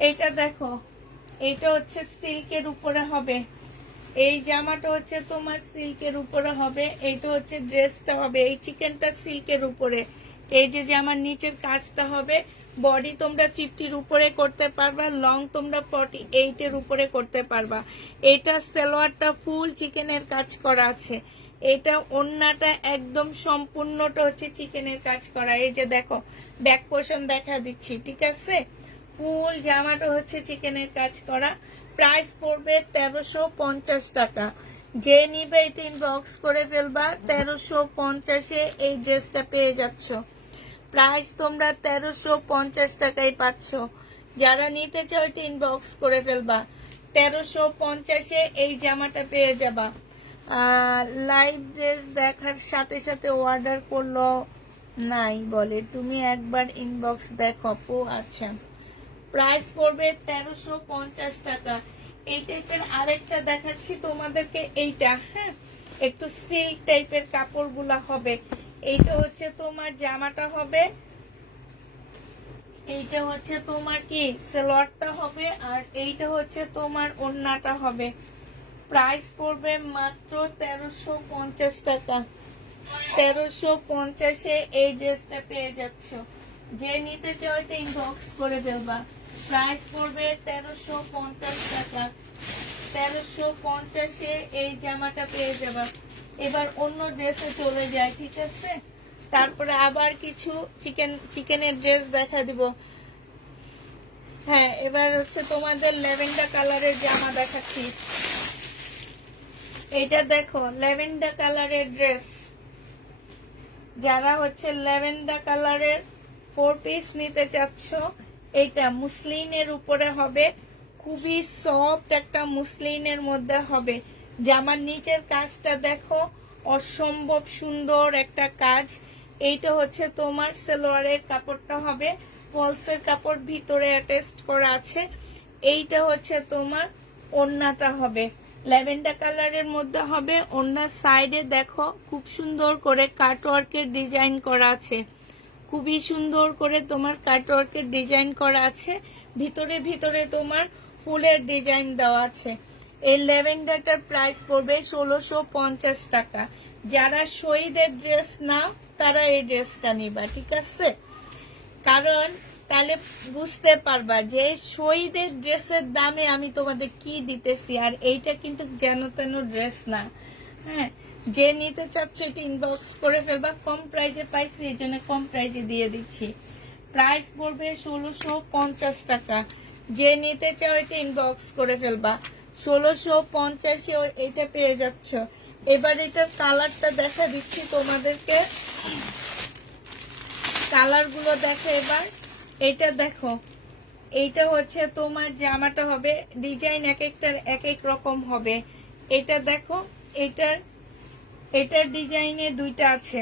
এইটা দেখো, এইটা হচ্ছে সিল্কের উপরে হবে। এই জামাটা হচ্ছে তোমার সিল্কের উপরে হবে। এইটা হচ্ছে ড্রেসটা হবে, এই চিকেনটা সিল্কের উপরে। এই যে জামার নিচের কাজটা হবে। বডি তোমরা 50-র উপরে করতে পারবা, লং তোমরা 48-এর উপরে করতে পারবা। এইটা সালোয়ারটা ফুল চিকেনের কাজ করা আছে। এটা ওন্নাটা একদম সম্পূর্ণটা হচ্ছে চিকেনের কাজ করা। এই যে দেখো, ব্যাক পোর্শন দেখা দিচ্ছি, ঠিক আছে। ফুল জামাটা হচ্ছে চিকেনের কাজ করা। প্রাইস পড়বে 1350 টাকা। যে নিবে এটা ইনবক্স করে ফেলবা, 1350-এ এই ড্রেসটা পেয়ে যাচ্ছ। প্রাইস তোমরা 1350 টাকায় পাচ্ছ। যারা নিতে চাও এটা ইনবক্স করে ফেলবা, 1350-এ এই জামাটা পেয়ে যাবা। লাইভ ড্রেস দেখার সাথে সাথে অর্ডার করলো নাই বলে, তুমি একবার ইনবক্স দেখো আপু। আচ্ছা, প্রাইস পড়বে 1350 টাকা। এই টাইপের আরেকটা দেখাচ্ছি তোমাদেরকে, এইটা হ্যাঁ একটু সিল্ক টাইপের কাপড় গুলা হবে। এইটা হচ্ছে তোমার জামাটা হবে, এইটা হচ্ছে তোমার কি সালোয়ারটা হবে, আর এইটা হচ্ছে তোমার ওড়নাটা হবে। প্রাইস পড়বে মাত্র 1350 টাকা। 1350-এ এই ড্রেসটা পেয়ে যাচ্ছ। যে নিতে চাও এটা ইনবক্স করে ফেলবা। প্রাইস পড়বে 1350 টাকা। 1350-এ এই জামাটা পেয়ে যাবা। এবার অন্য ড্রেসে চলে যায়, ঠিক আছে। তারপরে আবার কিছু চিকেনের ড্রেস দেখা দিব। হ্যাঁ, এবার হচ্ছে তোমাদের ল্যাভেন্ডার কালারের জামা দেখাচ্ছি। এটা দেখো, ল্যাভেন্ডার কালারের ড্রেস। যারা হচ্ছে ল্যাভেন্ডার কালারের 4 পিস নিতে চাচ্ছ, এইটা মুসলিনের উপরে হবে। খুবই সফট একটা মুসলিনের মধ্যে হবে। জামার নিচের কাজটা দেখো, অসম্ভব সুন্দর একটা কাজ। এইটা হচ্ছে তোমার সালোয়ারের কাপড়টা হবে, ফলসের কাপড় ভিতরে অ্যাটাচড করা আছে। এইটা হচ্ছে তোমার ওড়নাটা হবে, ল্যাভেন্ডার কালারের মধ্যে হবে। ওড়নার সাইডে দেখো খুব সুন্দর করে কাটওয়ার্কের ডিজাইন করা আছে। খুবই সুন্দর করে তোমার কাটওয়ার্কের ডিজাইন করা আছে। ভিতরে ভিতরে তোমার ফুলের ডিজাইন দেওয়া আছে। এই ল্যাভেন্ডারটার প্রাইস পড়বে 1650 টাকা। যারা শহীদের ড্রেস নাও তারা এই ড্রেসটা নিবা, ঠিক আছে। কারণ তাহলে বুঝতে পারবা যে শহীদের ড্রেসের দামে আমি তোমাদের কি দিতেছি। আর এইটা কিন্তু যেন তেন ড্রেস না। হ্যাঁ, যে নিতে চাচ্ছ এটা ইনবক্স করে ফেলবা। কম প্রাইজে পাইছি, এই জন্য কম প্রাইজে দিয়ে দিচ্ছি। প্রাইস পড়বে 1650 টাকা। যে নিতে চাও এটা ইনবক্স করে ফেলবা। 1650-এ এটা পেয়ে যাচ্ছ। এবার এটার কালারটা দেখা দিচ্ছি তোমাদেরকে। কালার গুলো দেখো এবার। এটা দেখো, এইটা হচ্ছে তোমার জামাটা হবে, ডিজাইন এক একটার এক এক রকম হবে। এটা দেখো, এটার ডিজাইনে দুইটা আছে।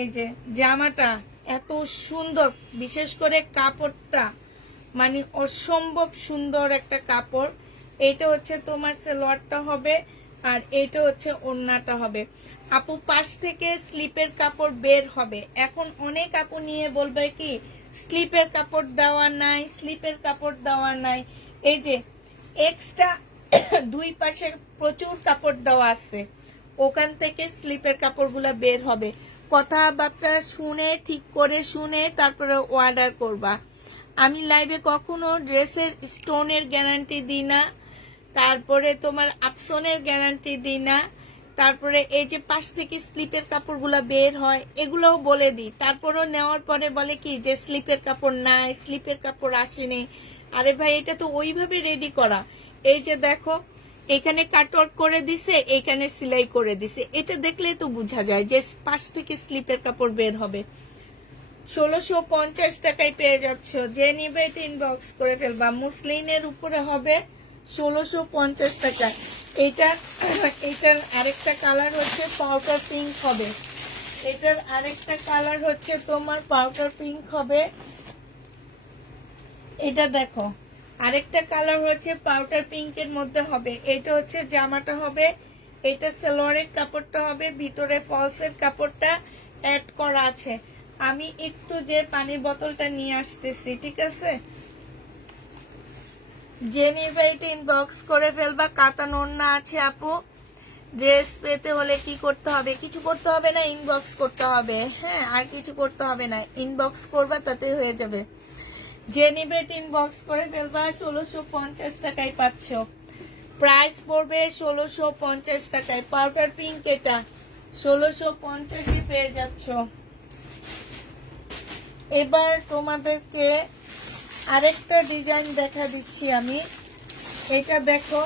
এই যে জামাটা এত সুন্দর, বিশেষ করে কাপড়টা মানে অসম্ভব সুন্দর একটা কাপড়। এটা হচ্ছে তোমার সালোয়ারটা হবে, আর এটা হচ্ছে ওড়নাটা হবে। আপু পাশ থেকে স্লিপের কাপড় বের হবে। এখন অনেক আপু নিয়ে বলবে কি স্লিপের কাপড় দেওয়া নাই, স্লিপের কাপড় দেওয়া নাই। এই যে এক্সট্রা দুই পাশে প্রচুর কাপড় দেওয়া আছে, ওখান থেকে স্লিপের কাপড়গুলো বের হবে। কথাবার্তা শুনে, ঠিক করে শুনে তারপরে অর্ডার করবা। আমি লাইভে কখনো ড্রেসের স্টোনের গ্যারান্টি দিই না, তারপরে তোমার আপসনের গ্যারান্টি দিই না, তারপরে এই যে পাশ থেকে স্লিপের কাপড়গুলো বের হয় এগুলোও বলে দিই। তারপরেও নেওয়ার পরে বলে কি যে স্লিপের কাপড় নাই, স্লিপের কাপড় আসেনি। আরে ভাই, এটা তো ওইভাবে রেডি করা। এই যে দেখো, এখানে কাটওয়ার্ক করে দিছে, এখানে সেলাই করে দিছে। এটা দেখলেই তো বোঝা যায় যে পাশ থেকে স্লিপের কাপড় বের হবে। 1650 টাকায় পেয়ে যাচ্ছ। যে নিবে এটা ইনবক্স করে ফেলবা। মুসলিনের উপরে হবে 1650 টাকা। এটার আরেকটা কালার হচ্ছে পাউডার পিঙ্ক হবে। এটার আরেকটা কালার হচ্ছে তোমার পাউডার পিঙ্ক হবে। এটা দেখো, আরেকটা কালার হচ্ছে পাউডার পিঙ্কের মধ্যে হবে। এটা হচ্ছে জামাটা হবে, এটা সালোয়ারের কাপড়টা হবে, ভিতরে ফলসের কাপড়টা অ্যাড করা আছে। আমি একটু যে পানির বোতলটা নিয়ে আসতেছি, ঠিক আছে? যে নিবে এটা ইনবক্স করে ফেলবা। কাতান ওড়না আছে আপু। ড্রেস পেতে হলে কি করতে হবে? কিছু করতে হবে না, ইনবক্স করতে হবে। হ্যাঁ, আর কিছু করতে হবে না, ইনবক্স করবা তাতে হয়ে যাবে। যে নিবে ইনবক্স করে ফেলবা। 1650 টাকায় পাচ্ছ। প্রাইস পড়বে 1650 টাকায়। পাউডার পিঙ্ক এটা 1650 পেয়ে যাচ্ছ। এবার তোমাদেরকে আরেকটা ডিজাইন দেখা দিচ্ছি আমি। এটা দেখো,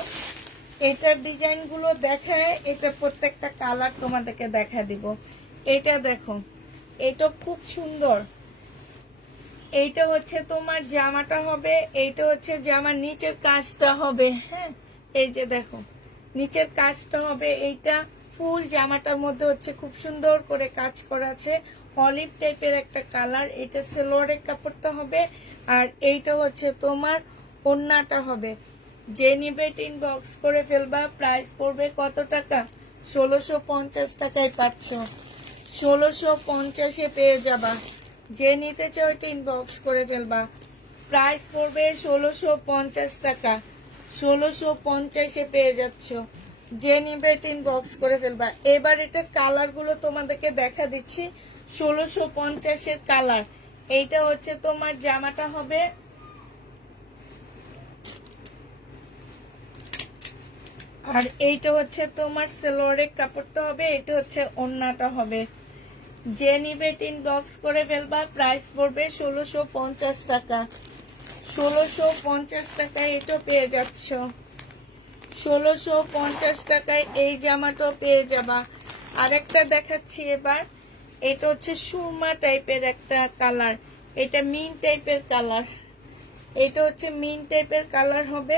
এটার ডিজাইন গুলো দেখায়, এটা প্রত্যেকটা কালার তোমাদেরকে দেখা দিব। এটা দেখো, এটা খুব সুন্দর। এইটা হচ্ছে তোমার জামাটা হবে, এইটা হচ্ছে জামার নিচের কাজটা হবে। হ্যাঁ, এই যে দেখো নিচের কাজটা হবে। এইটা ফুল জামাটার মধ্যে হচ্ছে খুব সুন্দর করে কাজ করা আছে, অলিভ টাইপের একটা কালার। এটা সালোয়ারের কাপড়টা হবে, আর এইটা হচ্ছে তোমার ওড়নাটা হবে। যে নিবে ইনবক্স করে ফেলবা। প্রাইস পড়বে কত টাকা? 1650 টাকায় পাচ্ছ। 1650-এ পেয়ে যাবা। যে নিতে চাও এটা ইনবক্স করে ফেলবা। প্রাইস পড়বে 1650 টাকা। 1650-এ পেয়ে যাচ্ছ। যে নিবে এটা ইনবক্স করে ফেলবা। এবার এটা কালার গুলো তোমাদেরকে দেখা দিচ্ছি। 1650-এর কালার। এইটা হচ্ছে তোমার জামাটা হবে, আর এইটা হচ্ছে তোমার সালোয়ারের কাপড়টা হবে, এটা হচ্ছে ওড়নাটা হবে। যে নিবে ইনবক্স করে ফেলবা। প্রাইস পড়বে 1650 টাকা। 1650 টাকায় এটা পেয়ে যাচ্ছ। 1650 টাকায় এই জামাটা পেয়ে যাবা। আরেকটা দেখাচ্ছি এবার। এটা হচ্ছে সুরমা টাইপের একটা কালার, এটা মিন টাইপের কালার। এটা হচ্ছে মিন টাইপের কালার হবে,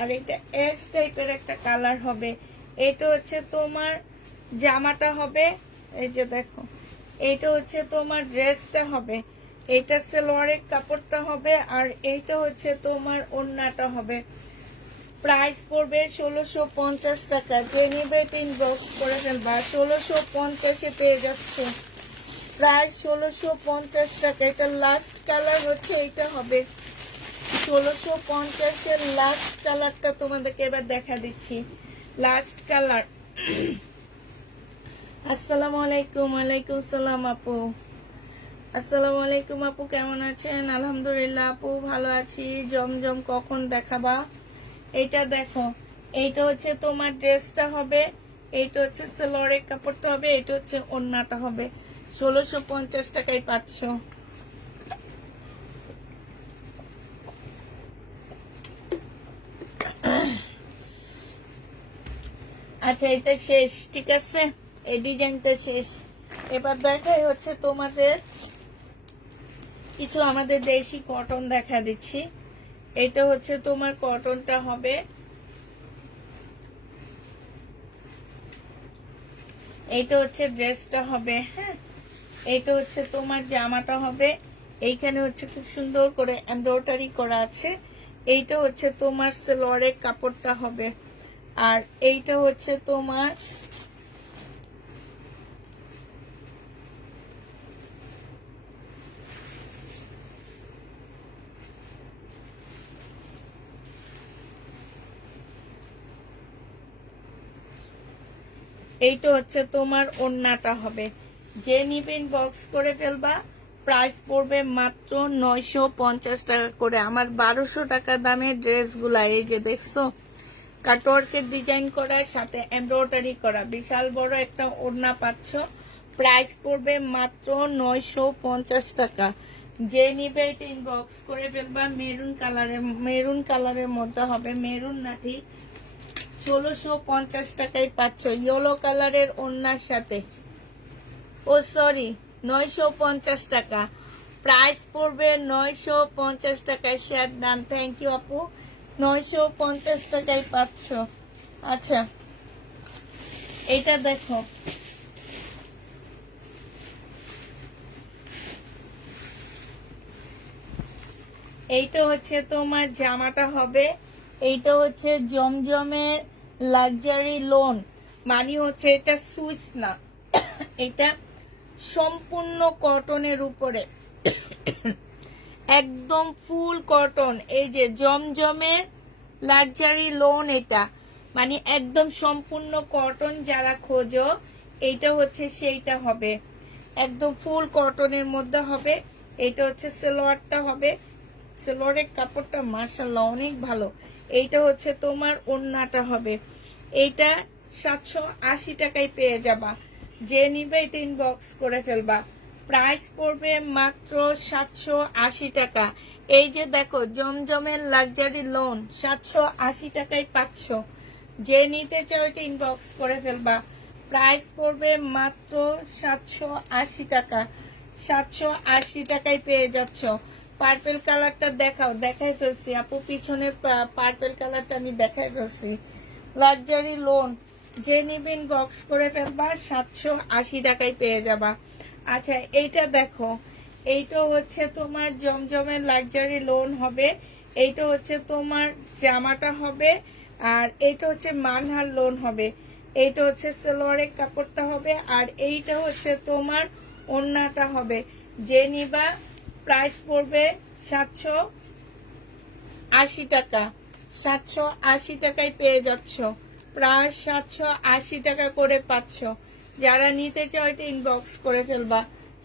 আর এটা অ্যাশ টাইপের একটা কালার হবে। এটা হচ্ছে তোমার জামাটা হবে, এই যে দেখো। এইটা হচ্ছে তোমার ড্রেসটা হবে, এইটা সালোয়ারের কাপড়টা হবে, আর এইটা হচ্ছে তোমার ওড়নাটা হবে। প্রাইস পড়বে 1650 টাকা। যে নিবে ইনবক্স করে ফেলবা। 1650-এ পেয়ে যাচ্ছে। প্রাইস 1650 টাকা। এটা লাস্ট কালার হচ্ছে এইটা হবে। 1650-এর লাস্ট কালারটা তোমাদেরকে এবার দেখা দিচ্ছি। Last colour. আসসালামু আলাইকুম। ওয়ালাইকুম সালাম আপু। আসসালামু আলাইকুম আপু, কেমন আছেন? আলহামদুলিল্লাহ আপু, ভালো আছি। জমজম কখন দেখাবা? এইটা দেখো, এইটা হচ্ছে তোমার ড্রেসটা হবে, এইটা হচ্ছে সালোয়ারের কাপড়টা হবে, এইটা হচ্ছে ওড়নাটা হবে। 1650 টাকায় পাচ্ছ। আচ্ছা, এটা শেষ, ঠিক আছে? এই ডিজাইনটা শেষ। এবার দেখাই হচ্ছে তোমাদের কিছু আমাদের দেশি কটন দেখা দিচ্ছি। এটা হচ্ছে তোমার কটনটা হবে, এইটা হচ্ছে ড্রেসটা হবে। হ্যাঁ, এইটা হচ্ছে তোমার জামাটা হবে। এইখানে হচ্ছে খুব সুন্দর করে এমব্রয়ডারি করা আছে। এইটা হচ্ছে তোমার সালোয়ারের কাপড়টা হবে, আর এইটা হচ্ছে তোমার এইটা হচ্ছে তোমার ওড়নাটা হবে। যে নিবেন বক্স করে ফেলবা। প্রাইস পড়বে মাত্র 950 টাকা করে। আমার 1200 টাকা দামের ড্রেসগুলা, এই যে দেখছো, কাটওয়ার্কের ডিজাইন করা, সাথে এমব্রয়ডারি করা, বিশাল বড় একটা ওড়না পাচ্ছ। প্রাইস পড়বে মাত্র 950 টাকা। যে নিবে এটা ইনবক্স করে ফেলবা। মেরুন কালারের মধ্যে হবে, মেরুন না ঠিক। 1650 টাকায় পাচ্ছ ইয়েলো কালারের ওড়নার সাথে। ও সরি, 950 টাকা। প্রাইস পড়বে 950 টাকায়। শেয়ার ডান, থ্যাংক ইউ আপু। 950 টাকায় পাচ্ছ। আচ্ছা, এটা দেখো, এইটা হচ্ছে তোমার জামাটা হবে, এইটা হচ্ছে জমজমের লাক্সারি লোন, মানে হচ্ছে এটা সুইচ না, এটা সম্পূর্ণ কটনের উপরে, একদম ফুল কটন। এই যে জমজমের লাক্সারি লোন, এটা মানে একদম সম্পূর্ণ কটন। যারা খোঁজো এইটা হচ্ছে সেইটা হবে, একদম ফুল কটনের মধ্যে হবে। এইটা হচ্ছে সালোয়ারটা হবে, সালোয়ারের কাপড়টা মাশাআল্লাহ অনেক ভালো। এইটা হচ্ছে তোমার ওড়নাটা হবে, এইটা 780 টাকায় পেয়ে যাবা। যে নিবে এটা ইনবক্স করে ফেলবা। প্রাইস পড়বে মাত্র 780 টাকা। এই যে দেখো জমজমের লাক্সারি লোন 780 টাকায় পাচ্ছ। যে নিতে চাও এটা ইনবক্স করে ফেলবা। প্রাইস পড়বে মাত্র 780 টাকা। 780 টাকায় পেয়ে যাচ্ছ। পার্পেল কালারটা দেখাও, দেখাই ফেলছি আপু, পিছনের পার্পেল কালারটা আমি দেখাই ফেলছি। লাক্সারি লোন যে নিবেন বক্স করে ফেলবা, 780 টাকায় পেয়ে যাবা। আচ্ছা এইটা দেখো, এইটা হচ্ছে তোমার জমজমের লাক্সারি লোন হবে, এইটা হচ্ছে তোমার জামাটা হবে, আর এইটা হচ্ছে মানহার লোন হবে, এইটা হচ্ছে সালোয়ারের কাপড়টা হবে, আর এইটা হচ্ছে তোমার ওড়নাটা হবে। যে নিবা প্রাইস পড়বে 780 টাকা। 780 টাকায় পেয়ে যাচ্ছ, প্রায় 780 টাকা করে পাচ্ছ। যারা নিতে চাও এটা ইনবক্স করে ফেলবা।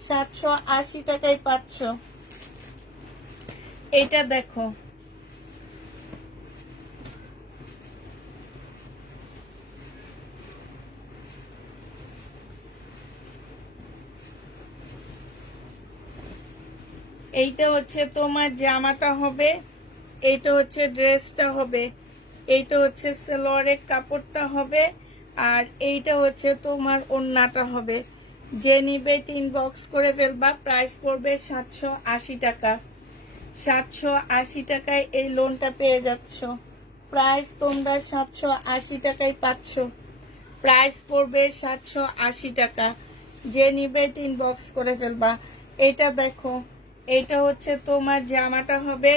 780 টাকায় পাচ্ছ। এটা দেখো, এইটা হচ্ছে তোমার জামাটা হবে, এইটা হচ্ছে ড্রেসটা হবে, এইটা হচ্ছে সালোয়ারের কাপড়টা হবে, আর এইটা হচ্ছে তোমার ওড়নাটা হবে। যে নিবে ইনবক্স করে ফেলবা। প্রাইস পড়বে 780 টাকা। 780 টাকায় এই লোনটা পেয়ে যাচ্ছ। প্রাইস তোমরা 780 টাকায় পাচ্ছ। প্রাইস পড়বে 780 টাকা। যে নিবে ইনবক্স করে ফেলবা। এটা দেখো, এটা হচ্ছে তোমার জামাটা হবে,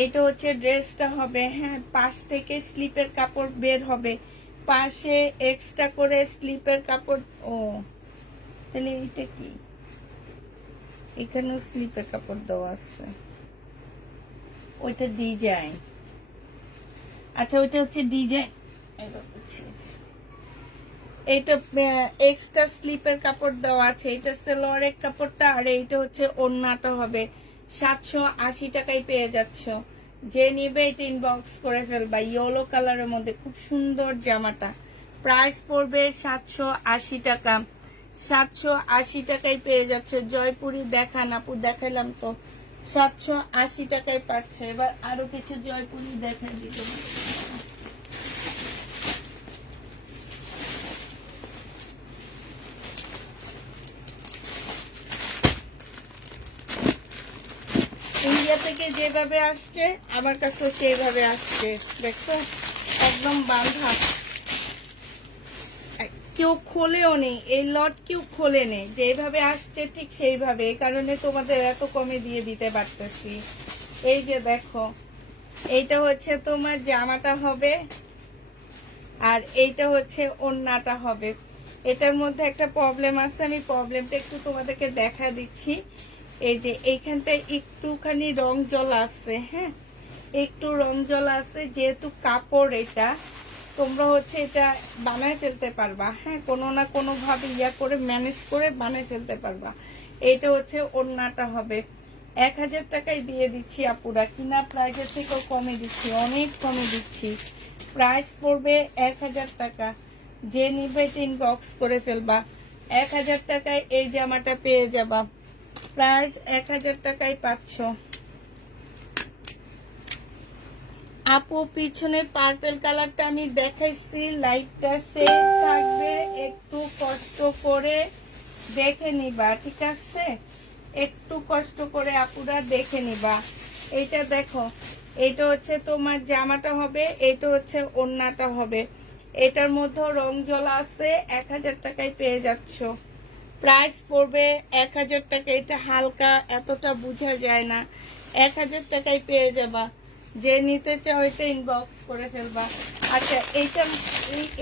এইটা হচ্ছে ড্রেসটা হবে। হ্যাঁ, পাশ থেকে স্লিপের কাপড় বের হবে, পাশে এক্সট্রা করে স্লিপের কাপড়। ও তাহলে এইটা কি, এখানেও স্লিপের কাপড় দেওয়া আছে, ওইটা ডিজাইন। আচ্ছা ওইটা হচ্ছে ডিজাইন, এইটা এক্সট্রা স্লিপের কাপড় দেওয়া আছে। এটা সালোয়ারের কাপড়টা, আর এইটা হচ্ছে ওড়নাটা হবে। 780 টাকায় পেয়ে যাচ্ছ। যে নিবে এটা ইনবক্স করে ফেলবা। ইয়েলো কালারের মধ্যে খুব সুন্দর জামাটা। প্রাইস পড়বে 780 টাকা। 780 টাকায় পেয়ে যাচ্ছ। জয়পুরি দেখান আপু, দেখাইলাম তো। 780 টাকায় পাচ্ছ। এবার আরো কিছু জয়পুরি দেখাই দিতে। ইন্ডিয়া থেকে যেভাবে আসছে আমার কাছে সেইভাবে আসছে, দেখছো একদম বাঁধা, কেউ খোলেও নেই, এই লট কেউ খোলে নেই, যেভাবে আসছে ঠিক সেইভাবে। এই কারণে তোমাদের এত কমে দিয়ে দিতে পারতেছি। এই যে দেখো, এইটা হচ্ছে তোমার জামাটা হবে, আর এইটা হচ্ছে ওড়নাটা হবে। এটার মধ্যে একটা প্রবলেম আছে, আমি প্রবলেমটা একটু তোমাদেরকে দেখা দিচ্ছি। এই যে এইখানটায় একটুখানি রং জল আছে, হ্যাঁ একটু রং জল আছে। যেহেতু কাপড় এটা, তোমরা হচ্ছে এটা বানায় ফেলতে পারবা, হ্যাঁ কোনো না কোনো ভাবে ইয়া করে ম্যানেজ করে বানায় ফেলতে পারবা। এটা হচ্ছে ওড়নাটা হবে। 1000 টাকায় দিয়ে দিচ্ছি আপুরা, কিনা প্রাইসের থেকেও কমে দিচ্ছি, অনেক কমে দিচ্ছি। প্রাইস পড়বে 1000 টাকা। যে নিবে ইনবক্স করে ফেলবা। 1000 টাকায় এই জামাটা পেয়ে যাবা। প্রাইস 1000 টাকায় পাচ্ছ। আপু পিছনের পার্পল কালারটা আমি দেখাইছি, লাইটটা সেট থাকবে, একটু কষ্ট করে দেখে নিবা, ঠিক আছে? একটু কষ্ট করে আপুরা দেখে নিবা। এইটা দেখো, এটা হচ্ছে তোমার জামাটা হবে, এটা হচ্ছে ওড়নাটা হবে। এটার মধ্যে রং জলা আছে। 1000 টাকায় পেয়ে যাচ্ছ। প্রাইস পড়বে 1000 টাকা। এটা হালকা, এতটা বোঝা যায় না। 1000 টাকায় পেয়ে যাবা। যে নিতে চাও এটা ইনবক্স করে ফেলবা। আচ্ছা, এইটা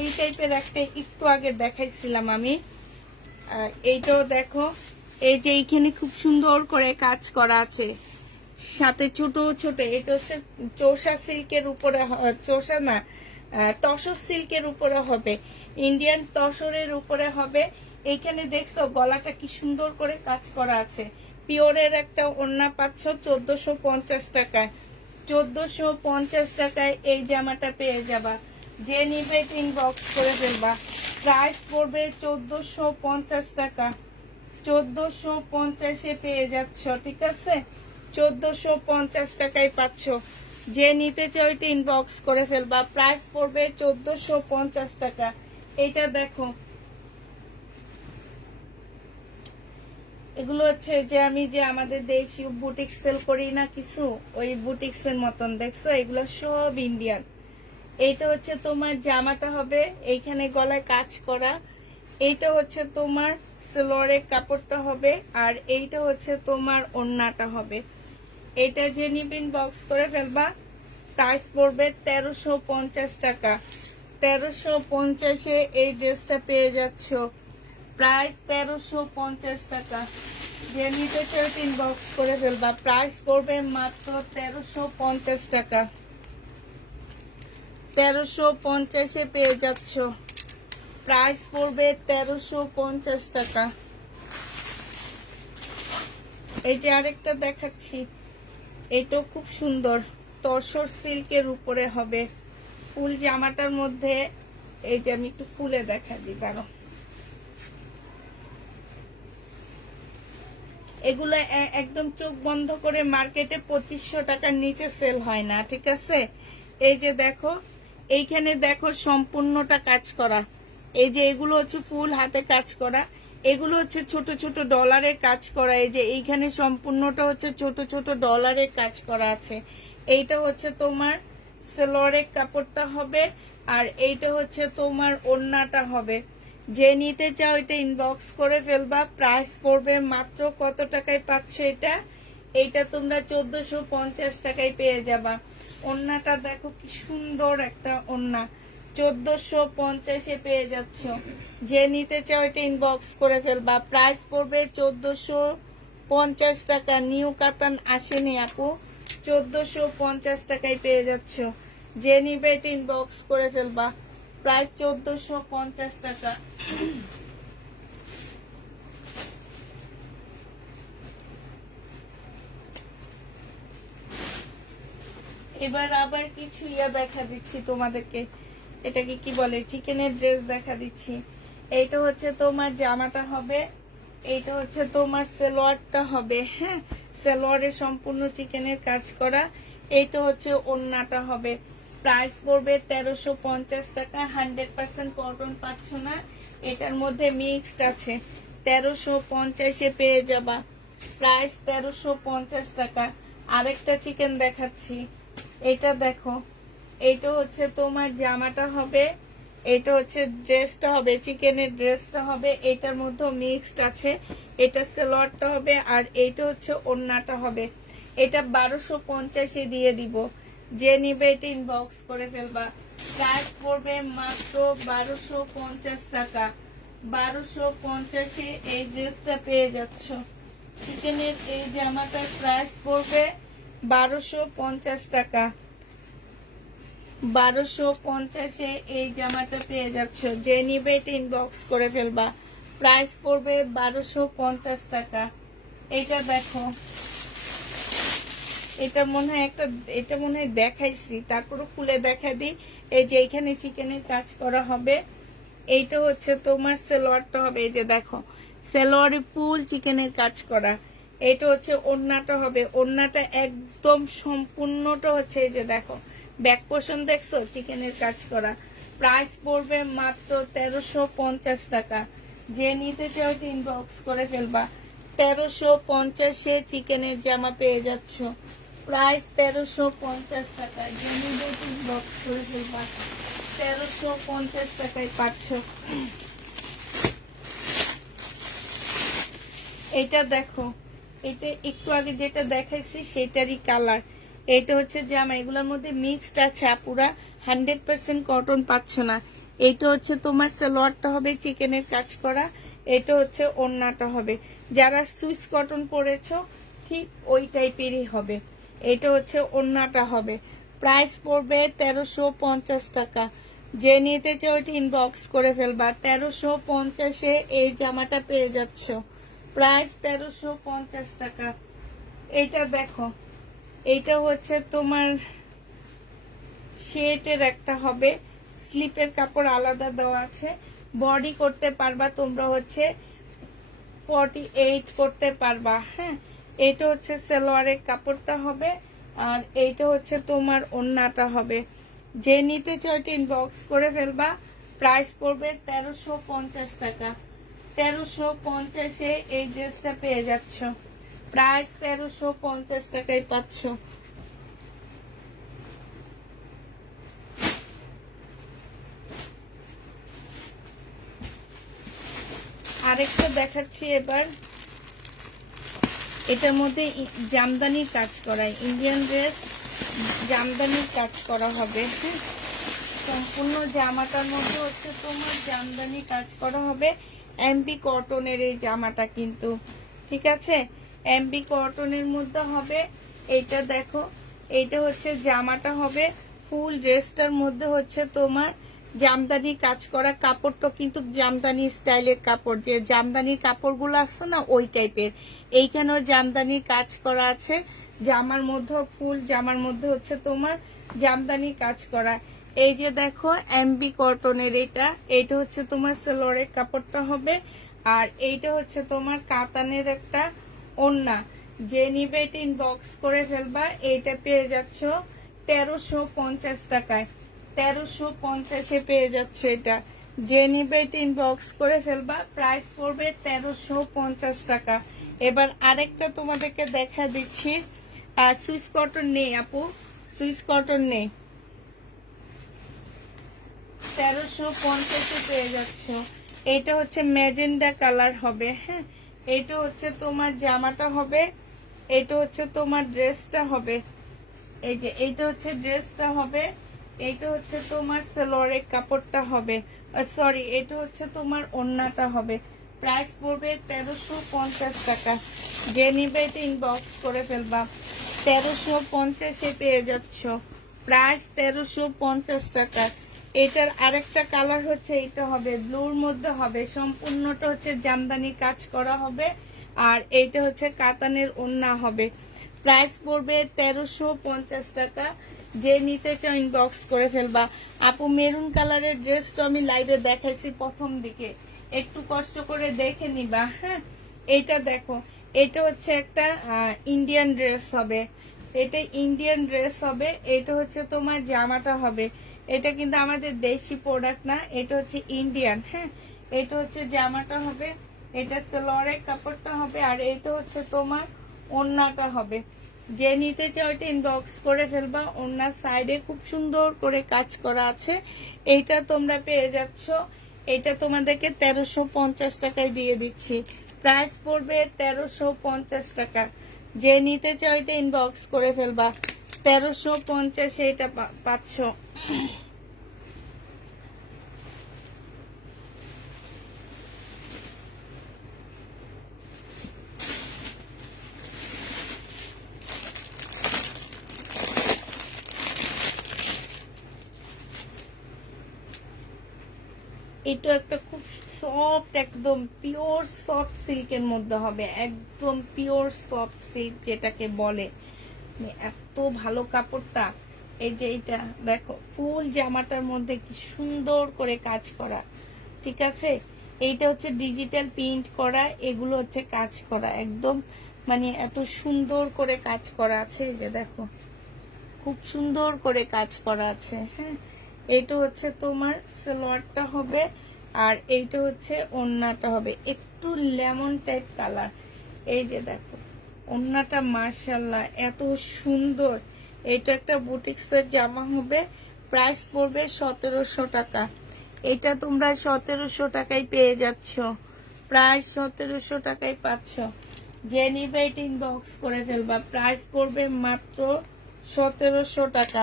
এই টাইপের একটা একটু আগে দেখাইছিলাম আমি। এইটাও দেখো, এই যে এইখানে খুব সুন্দর করে কাজ করা আছে, সাথে ছোট ছোট। এটা হচ্ছে চোষা সিল্কের উপরে, চোষা না, তসর সিল্কের উপরে হবে, ইন্ডিয়ান তসরের উপরে হবে। এইখানে দেখছো গলাটা কি সুন্দর করে কাজ করা আছে। পিওরের একটা ওড়না পাচ্ছ 1450 টাকায়। 1450 টাকায় এই জামাটা পেয়ে যাবা। যে নিবে ইনবক্স করে ফেলবা। প্রাইস পড়বে 1450 টাকা। 1450-এ পেয়ে যাচ্ছ, ঠিক আছে? 1450 টাকায় পাচ্ছ। যে নিতে চাও এটা ইনবক্স করে ফেলবা। প্রাইস পড়বে 1450 টাকা। এটা দেখো, এগুলো হচ্ছে যে আমি যে আমাদের দেশীয় বুটিক সেল করি না কিছু, ওই বুটিক্সের মতন দেখছো, এগুলো সব ইন্ডিয়ান। এইটা হচ্ছে তোমার জামাটা হবে, এইখানে গলায় কাজ করা। এইটা হচ্ছে তোমার সেলোয়ারের কাপড়টা হবে, আর এইটা হচ্ছে তোমার ওড়নাটা হবে। এটা যে নিবিন বক্স করে ফেলবা। প্রাইস পড়বে 1350 টাকা। 1350-এ এই ড্রেসটা পেয়ে যাচ্ছ। প্রাইস 1350 টাকা। যে নিতে চাও ইনবক্স করে ফেলবা। প্রাইস পড়বে মাত্র 1350 টাকা। 1350-এ পেয়ে যাচ্ছ। প্রাইস পড়বে 1350 টাকা। এই যে আরেকটা দেখাচ্ছি, এটাও খুব সুন্দর, তসর সিল্কের উপরে হবে। ফুল জামাটার মধ্যে, এই যে আমি একটু খুলে দেখা দিই, দাঁড়ো। এগুলো একদম চোখ বন্ধ করে মার্কেটে 2500 টাকার নিচে সেল হয় না, ঠিক আছে? এই যে দেখো, এইখানে দেখো সম্পূর্ণটা কাজ করা। এই যে এগুলো হচ্ছে ফুল হাতে কাজ করা, এগুলো হচ্ছে ছোট ছোট ডলারের কাজ করা। এই যে এইখানে সম্পূর্ণটা হচ্ছে ছোট ছোট ডলারের কাজ করা আছে। এইটা হচ্ছে তোমার সেলোয়ারের কাপড়টা হবে, আর এইটা হচ্ছে তোমার ওড়নাটা হবে। যে নিতে চাও এটা ইনবক্স করে ফেলবা। প্রাইস পড়বে মাত্র কত টাকায় পাচ্ছ এটা? এইটা তোমরা 1450 টাকায় পেয়ে যাবা। ওড়নাটা দেখো কি সুন্দর একটা ওড়না, 1450-এ পেয়ে যাচ্ছ। যে নিতে চাও এটা ইনবক্স করে ফেলবা। প্রাইস পড়বে 1450 টাকা। নিউ কাতান আসেনি আপু, 1450 টাকায় পেয়ে যাচ্ছ। যে নিবে এটা ইনবক্স করে ফেলবা। প্রাইস 1450 টাকা। এবার আবার কিছু দেখা দিচ্ছি তোমাদেরকে। এটাকে কি বলে, চিকেনের ড্রেস দেখা দিচ্ছি। এইটা হচ্ছে তোমার জামাটা হবে, এইটা হচ্ছে তোমার সালোয়ারটা হবে। হ্যাঁ, সালোয়ারের সম্পূর্ণ চিকেনের কাজ করা। এইটা হচ্ছে ওড়নাটা হবে। প্রাইস পড়বে 1350 টাকা। 100% কটন পাচ্ছ না, এটার মধ্যে মিক্সড আছে। 1350-এ পেয়ে যাবা। প্রাইস 1350 টাকা। আরেকটা চিকেন দেখাচ্ছি, এটা দেখো। এইটা হচ্ছে তোমার জামাটা হবে, এটা হচ্ছে ড্রেসটা হবে, চিকেনের ড্রেসটা হবে। এটার মধ্যে মিক্সড আছে। এটা সালোয়ারটা হবে, আর এইটা হচ্ছে ওড়নাটা হবে। এটা 1250-এ দিয়ে দিব। যে নিবে এটা ইনবক্স করে ফেলবা। প্রাইস পড়বে মাত্র 1250 টাকা। 1250-এ এই ড্রেসটা পেয়ে যাচ্ছ। চিকেনের এই জামাটার প্রাইস পড়বে 1250 টাকা। 1250-এ এই জামাটা পেয়ে যাচ্ছ। যে নিবে এটা ইনবক্স করে ফেলবা। প্রাইস পড়বে 1250 টাকা। এটা দেখো, এটা মনে হয় দেখাইছি, তারপরে খুলে দেখা দিই। এই যে এখানে চিকেনের কাজ করা হবে। এইটা হচ্ছে তোমার সালোয়ারটা হবে। এই যে দেখো, সালোয়ারে ফুল চিকেনের কাজ করা। এটা হচ্ছে ওড়নাটা হবে। ওড়নাটা একদম সম্পূর্ণটা হচ্ছে, এই যে দেখো ব্যাক পোর্শন দেখছো, চিকেনের কাজ করা। প্রাইস পড়বে মাত্র 1350 টাকা। যে নিতে চাও ইনবক্স করে ফেলবা। 1350-এ চিকেনের জামা পেয়ে যাচ্ছ। প্রাইস 1350 টাকা। যে নিতে ইনবক্স করে ফেলবা। 1350 টাকায় পাচ্ছ। এটা দেখো, এটা একটু আগে যেটা দেখাইছি সেটারই কালার। এটা হচ্ছে জামা, এগুলোর মধ্যে মিক্সড আছে, পুরা 100% কটন পাচ্ছ না। এটা হচ্ছে তোমার সালোয়ারটা হবে চিকেনের কাজ করা, এটা হচ্ছে ওড়নাটা হবে। যারা সুইস কটন পরেছো ঠিক ওই টাইপেরই হবে। এটা হচ্ছে ওড়নাটা হবে। প্রাইস পড়বে 1350 টাকা। যে নিতে চাও ওইটা ইনবক্স করে ফেলবা। 1350-এ এই জামাটা পেয়ে যাচ্ছ। প্রাইস 1350 টাকা। এইটা দেখো, এইটা হচ্ছে তোমার শেটের একটা হবে, স্লিপের কাপড় আলাদা দেওয়া আছে। বডি করতে পারবা তোমরা হচ্ছে 48 করতে পারবা। হ্যাঁ, এটা হচ্ছে সালোয়ারের কাপড়টা হবে, আর এইটা হচ্ছে তোমার ওড়নাটা হবে। যে নিতে চাও এটা ইনবক্স করে ফেলবা। প্রাইস পড়বে 1350 টাকা। 1350-এ এই ড্রেসটা পেয়ে যাচ্ছ। প্রাইস 1350 টাকায় পাচ্ছ। আরেকটা দেখাচ্ছি এবার। এটার মধ্যে জামদানির কাজ করা, ইন্ডিয়ান ড্রেস জামদানির কাজ করা হবে। হ্যাঁ, সম্পূর্ণ জামাটার মধ্যে হচ্ছে তোমার জামদানি কাজ করা হবে। এমবি কটনের এই জামাটা কিন্তু, ঠিক আছে, এমবি কটনের মধ্যে হবে। এইটা দেখো, এইটা হচ্ছে জামাটা হবে। ফুল ড্রেসটার মধ্যে হচ্ছে তোমার জামদানি কাজ করা। কাপড়টা কিন্তু জামদানি স্টাইলের কাপড়, যে জামদানির কাপড়গুলো আসছে না ওই টাইপের। এইখানেও জামদানির কাজ করা আছে। জামার মধ্যে ফুল, জামার মধ্যে হচ্ছে তোমার জামদানি কাজ করা। এই যে দেখো এমবি কটনের এইটা হচ্ছে তোমার সালোয়ারের কাপড়টা হবে, আর এইটা হচ্ছে তোমার কাতানের একটা ওড়না। যে নিবে এটা ইনবক্স করে ফেলবা। এইটা পেয়ে যাচ্ছ 1350 টাকায়। 1350-এ পেয়ে যাচ্ছ এটা। যে নিবে এটা ইনবক্স করে ফেলবা। প্রাইস পড়বে 1350 টাকা। এবার আরেকটা তোমাদেরকে দেখা দিচ্ছি। সুইস কটন নেই আপু, সুইস কটন নেই। 1350-এ পেয়ে যাচ্ছ। এটা হচ্ছে ম্যাজেন্ডা কালার হবে। হ্যাঁ, এটা হচ্ছে তোমার জামাটা হবে, এটা হচ্ছে তোমার ড্রেসটা হবে। এই যে এইটা হচ্ছে ড্রেসটা হবে, এইটা হচ্ছে তোমার সালোয়ারের কাপড়টা হবে, সরি এটা হচ্ছে তোমার ওড়নাটা হবে। প্রাইস পড়বে 1350 টাকা। যে নিবে এটা ইনবক্স করে ফেলবা। 1350-এ পেয়ে যাচ্ছ। প্রাইস 1350 টাকা। এটার আরেকটা কালার হচ্ছে এইটা হবে, ব্লুর মধ্যে হবে। সম্পূর্ণটা হচ্ছে জামদানি কাজ করা হবে, আর এইটা হচ্ছে কাতানের ওড়না হবে। প্রাইস পড়বে 1350 টাকা। যে নিতে চাও ইনবক্স করে ফেলবা। আপু মেরুন কালারের ড্রেসটা আমি লাইভে দেখাইছি প্রথম দিকে, একটু কষ্ট করে দেখে নিবা। হ্যাঁ, এইটা দেখো, এটা হচ্ছে একটা ইন্ডিয়ান ড্রেস হবে। এটা ইন্ডিয়ান ড্রেস হবে। এটা হচ্ছে তোমার জামাটা হবে। এটা কিন্তু আমাদের দেশি প্রোডাক্ট না, এটা হচ্ছে ইন্ডিয়ান। হ্যাঁ, এটা হচ্ছে জামাটা হবে, এটা সালোয়ারের কাপড়টা হবে, আর এটা হচ্ছে তোমার ওড়নাটা হবে। যে নিতে চাও এটা ইনবক্স করে ফেলবা। ওড়নার সাইডে খুব সুন্দর করে কাজ করা আছে। এইটা তোমরা পেয়ে যাচ্ছ। এটা তোমাদেরকে 1350 টাকায় দিয়ে দিচ্ছি। প্রাইস পড়বে 1350 টাকা। যে নিতে চাও এটা ইনবক্স করে ফেলবা। 1350-এ এটা পাচ্ছ। এটা একটা খুব সফট, একদম পিওর সফট সিল্কের মধ্যে হবে। একদম পিওর সফট সিল্ক যেটাকে বলে, এত ভালো কাপড়টা। এই যে এটা দেখো, ফুল জামাটার মধ্যে কি সুন্দর করে কাজ করা, ঠিক আছে। এইটা হচ্ছে ডিজিটাল প্রিন্ট করা, এগুলো হচ্ছে কাজ করা একদম, মানে এত সুন্দর করে কাজ করা আছে। এই যে দেখো, খুব সুন্দর করে কাজ করা আছে। হ্যাঁ, এইটা হচ্ছে তোমার সালোয়ারটা হবে, আর এইটা হচ্ছে ওড়নাটা হবে, একটু লেমন টাইপ কালার। এই যে দেখো ওড়নাটা, মাশাআল্লাহ এত সুন্দর। এটা একটা বুটিক্সের জামা হবে। প্রাইস পড়বে 1700 টাকা। এটা তোমরা 1700 টাকায় পেয়ে যাচ্ছ। প্রাইস 1700 টাকায় পাচ্ছ। যে নিবে এটা ইনবক্স করে ফেলবা। প্রাইস পড়বে মাত্র 1700 টাকা।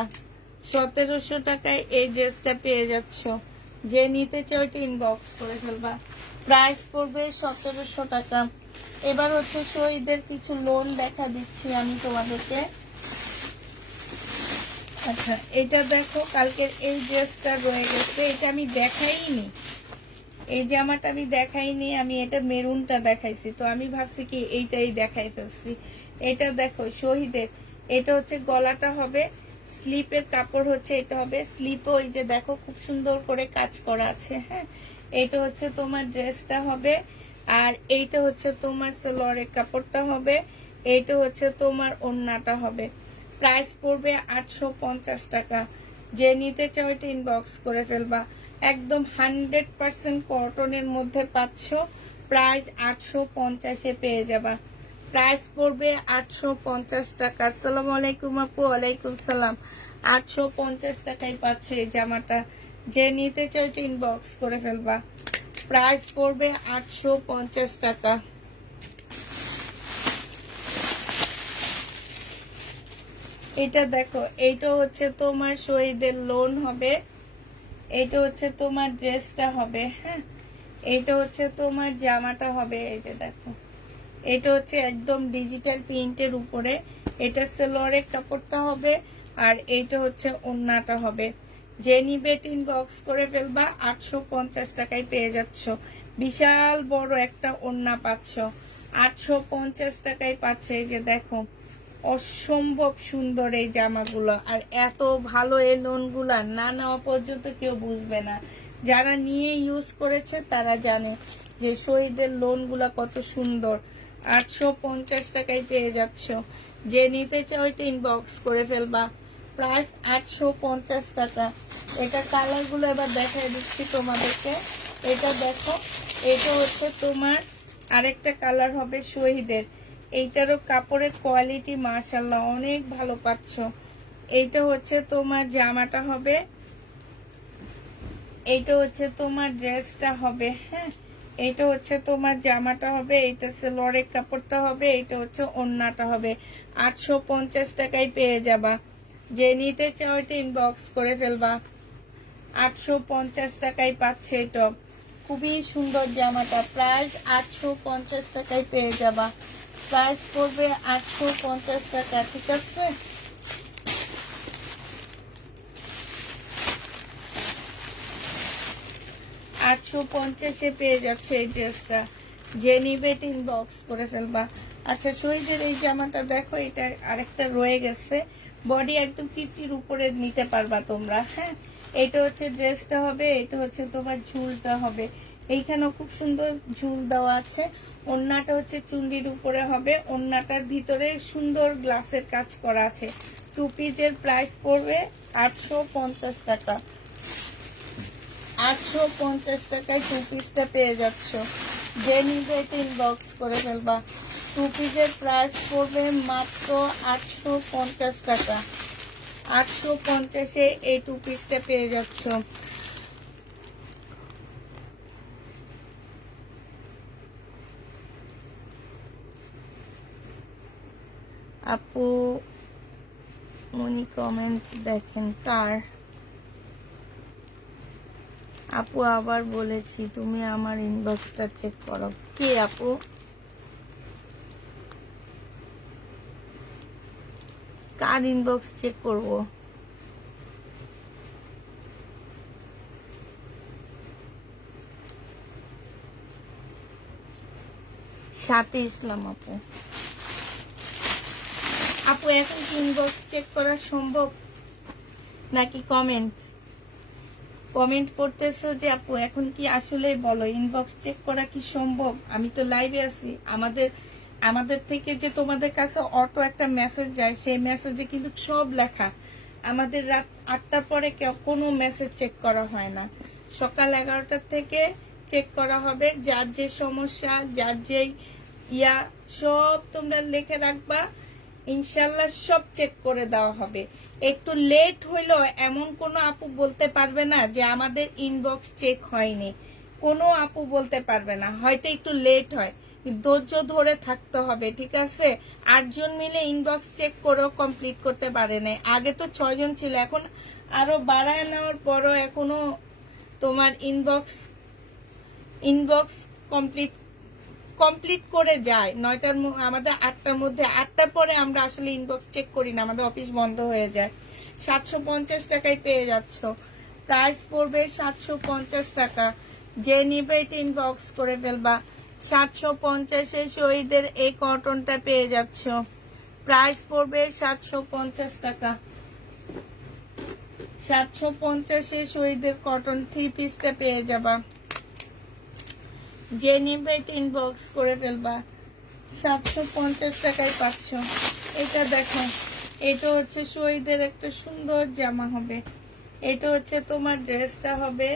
1700 টাকায় এই ড্রেসটা পেয়ে যাচ্ছ। যে নিতে চাও এটা ইনবক্স করে ফেলবা। প্রাইস পড়বে 1700 টাকা। এবার হচ্ছে শহীদের কিছু লোন দেখা দিচ্ছি আমি তোমাদেরকে। আচ্ছা, এটা দেখো, কালকের এই ড্রেসটা রয়ে গেছে, এটা আমি দেখাইনি। এই জামাটা আমি দেখাইনি, আমি এটা মেরুনটা দেখাইছি, তো আমি ভাবছি কি এইটাই দেখাই ফেলছি। এটা দেখো শহীদের, এটা হচ্ছে গলাটা হবে, স্লিপের কাপড় হচ্ছে এটা হবে, স্লিপও ওই যে দেখো খুব সুন্দর করে কাজ করা আছে। হ্যাঁ, এটা হচ্ছে তোমার ড্রেসটা হবে, আর এইটা হচ্ছে তোমার সালোয়ারের কাপড়টা হবে, এইটা হচ্ছে তোমার ওড়নাটা হবে। প্রাইস পড়বে 850 টাকা। যে নিতে চাও এটা ইনবক্স করে ফেলবা। একদম 100% কটনের মধ্যে পাচ্ছ। প্রাইস 850-এ পেয়ে যাবা। প্রাইস পড়বে 850 টাকা। আসসালামু আলাইকুম আপু। ওয়ালাইকুম সালাম। 850 টাকায় পাচ্ছ এই জামাটা। যে নিতে চাও এটা ইনবক্স করে ফেলবা। প্রাইস পড়বে 850 টাকা। এটা দেখো, এইটা হচ্ছে তোমার শহীদের লোন হবে, এইটা হচ্ছে তোমার ড্রেসটা হবে। হ্যাঁ, এইটা হচ্ছে তোমার জামাটা হবে। এই যে দেখো, এটা হচ্ছে একদম ডিজিটাল প্রিন্টের উপরে, এটা সালোয়ারের কাপড়টা হবে, আর এইটা হচ্ছে ওড়নাটা হবে। যে নিবে ইনবক্স করে ফেলবা। 850 টাকায় পেয়ে যাচ্ছ। বিশাল বড় একটা ওড়না পাচ্ছ, 850 টাকায় পাচ্ছে। এই যে দেখো, অসম্ভব সুন্দর এই জামাগুলো, আর এত ভালো এই লোনগুলা না নেওয়া পর্যন্ত কেউ বুঝবে না। যারা নিয়ে ইউজ করেছে তারা জানে যে শহীদের লোনগুলা কত সুন্দর। 850 টাকায় পেয়ে যাচ্ছ। যে নিতে চাও এটা ইনবক্স করে ফেলবা। প্রাইস 850 টাকা। এটা কালারগুলো এবার দেখাই দিচ্ছি তোমাদেরকে। এটা দেখো, এটা হচ্ছে তোমার আরেকটা কালার হবে শহীদের। এইটারও কাপড়ের কোয়ালিটি মাশাআল্লাহ অনেক ভালো পাচ্ছ। এইটা হচ্ছে তোমার জামাটা হবে, এইটা হচ্ছে তোমার ড্রেসটা হবে। হ্যাঁ, এইটা হচ্ছে তোমার জামাটা হবে, এইটা সালোয়ারের কাপড়টা হবে, এইটা হচ্ছে ওড়নাটা হবে। 850 টাকায় পেয়ে যাবা। যে নিতে চাও এটা ইনবক্স করে ফেলবা। 850 টাকায় পাচ্ছে এটা। খুবই সুন্দর জামাটা। প্রাইস 850 টাকায় পেয়ে যাবা। প্রাইস পড়বে 850 টাকা। ঠিক আছে, 850-এ পেয়ে যাচ্ছে এই ড্রেসটা। যে নিবে এটা ইনবক্স করে ফেলবা। আচ্ছা, শহীদের এই জামাটা দেখো, এটা আরেকটা রয়ে গেছে, বডি একদম 50-র উপরে নিতে পারবা তোমরা। হ্যাঁ, এটা হচ্ছে ড্রেসটা হবে, এটা হচ্ছে তোমার ঝুলটা হবে। এইখানেও খুব সুন্দর ঝুল দেওয়া আছে। ওড়নাটা হচ্ছে চুন্ডির উপরে হবে, ওড়নাটার ভিতরে সুন্দর গ্লাসের কাজ করা আছে। টু পিসের প্রাইস পড়বে 850 টাকা। 850 টাকায় টু পিসটা পেয়ে যাচ্ছ। যে নিবে এটা ইনবক্স করে ফেলবা। টু পিসের প্রাইস পড়বে মাত্র 850 টাকা। 850-এ এই টু পিসটা পেয়ে যাচ্ছ। আপু মনি কমেন্ট দেখেন কার? আপু আবার বলেছি, তুমি আমার ইনবক্সটা চেক করো। কে আপু? কার ইনবক্স চেক করব? সাথে ইসলাম আপু। আপু এখন কি ইনবক্স চেক করা সম্ভব নাকি কমেন্ট? কমেন্ট করতেছো যে আপু এখন কি আসলে বলো, ইনবক্স চেক করা কি সম্ভব? আমি তো লাইভে আছি। আমাদের থেকে যে তোমাদের কাছে অটো একটা মেসেজ যায়, সেই মেসেজে কিন্তু সব লেখা। আমাদের রাত 8টার পরে কোনো মেসেজ চেক করা হয় না। সকাল 11টার থেকে চেক করা হবে। যার যে সমস্যা, যার যে সব তোমরা লিখে রাখবা, ইনশাল্লাহ সব চেক করে দেওয়া হবে। একটু লেট হইলো এমন কোনো আপু বলতে পারবে না যে আমাদের ইনবক্স চেক হয়নি। কোনো আপু বলতে পারবে না, হয়তো একটু লেট হয়, ধৈর্য ধরে থাকতে হবে, ঠিক আছে? 8 জন মিলে ইনবক্স চেক করেও কমপ্লিট করতে পারে নাই। আগে তো 6 জন ছিল, এখন আরো বাড়ায় নেওয়ার পরও এখনো তোমার ইনবক্স কমপ্লিট করে যায় 9টার, আমাদের 8টার মধ্যে, 8টার পরে আমরা আসলে ইনবক্স চেক করি না, আমাদের অফিস বন্ধ হয়ে যায়। 750 টাকায় পেয়ে যাচ্ছ, প্রাইস পড়বে 750 টাকা। যে নিবে এটা ইনবক্স করে ফেলবা। 750-এ শহীদের এই কটনটা পেয়ে যাচ্ছ, প্রাইস পড়বে 750 টাকা। 750-এ শহীদের কটন 3 পিসটা পেয়ে যাবা। যে নিবে এটা ইনবক্স করে ফেলবা, 750 টাকায় পাচ্ছ। এটা দেখো, এটা হচ্ছে শহীদের একটা সুন্দর জামা হবে, এটা হচ্ছে তোমার ড্রেসটা হবে।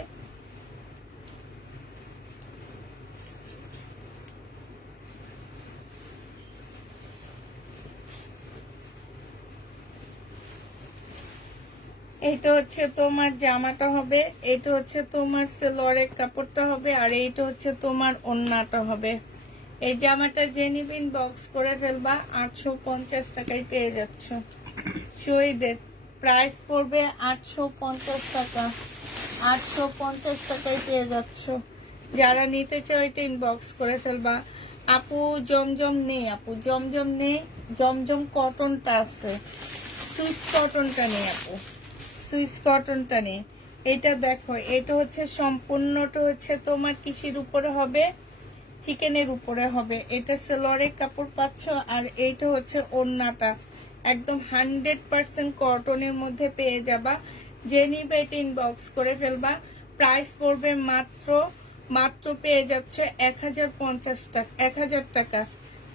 এটা হচ্ছে তোমার জামাটা হবে, এটা হচ্ছে তোমার সেলোয়ারের কাপড়টা হবে, আর এইটা হচ্ছে তোমার ওড়নাটা হবে। এই জামাটা যে নিবে ইনবক্স করে ফেলবা, 850 টাকায় পেয়ে যাচ্ছ। শহীদের প্রাইস পড়বে 850 টাকা। 850 টাকায় পেয়ে যাচ্ছ। যারা নিতে চাও এটা ইনবক্স করে ফেলবা। আপু জমজম নেই, আপু জমজম নেই, জমজম কটনটা আছে, সুইস কটনটা নেই আপু, সুইস কটনটা নেই। এটা দেখো, এটা হচ্ছে সম্পূর্ণটা হচ্ছে তোমার কিসের উপরে হবে, চিকেনের উপরে হবে। এটা সেলোয়ারের কাপড় পাচ্ছ, আর এইটা হচ্ছে ওড়নাটা, একদম 100% কটনের মধ্যে পেয়ে যাবা। যে নিবে এটা ইনবক্স করে ফেলবা। প্রাইস পড়বে মাত্র পেয়ে যাচ্ছে 1050 টাকা, 1000 টাকা।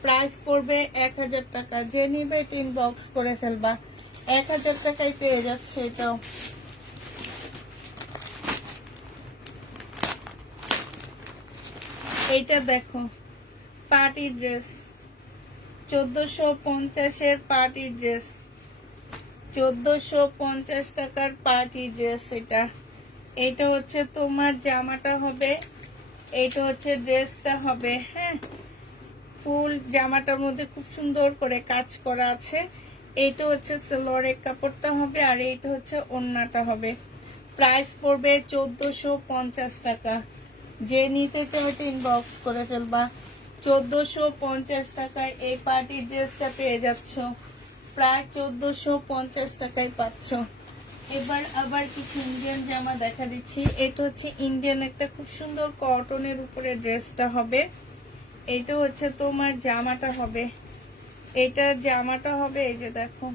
প্রাইস পড়বে 1000 টাকা। যে নিবে এটা ইনবক্স করে ফেলবা, 1000 টাকায় পেয়ে যাচ্ছে এটাও। এইটা দেখো, পার্টি ড্রেস, 1450-এর পার্টি ড্রেস, 1450 টাকার পার্টি ড্রেস। এটা হচ্ছে তোমার জামাটা হবে, এইটা হচ্ছে ড্রেসটা হবে। হ্যাঁ, ফুল জামাটার মধ্যে খুব সুন্দর করে কাজ করা আছে। এইটা হচ্ছে সেলোয়ারের কাপড়টা হবে, আর এইটা হচ্ছে ওড়নাটা হবে। প্রাইস পড়বে 1450 টাকা। যে নিতে চাও এটা ইনবক্স করে ফেলবা। 1450 টাকায় এই পার্টি ড্রেসটা পেয়ে যাচ্ছ, প্রায় 1450 টাকায় পাচ্ছ। এবার আবার কিছু ইন্ডিয়ান জামা দেখা দিচ্ছি। এটা হচ্ছে ইন্ডিয়ান একটা খুব সুন্দর কটনের উপরে ড্রেসটা হবে। এইটা হচ্ছে তোমার জামাটা হবে, এটা জামাটা হবে। এই যে দেখো,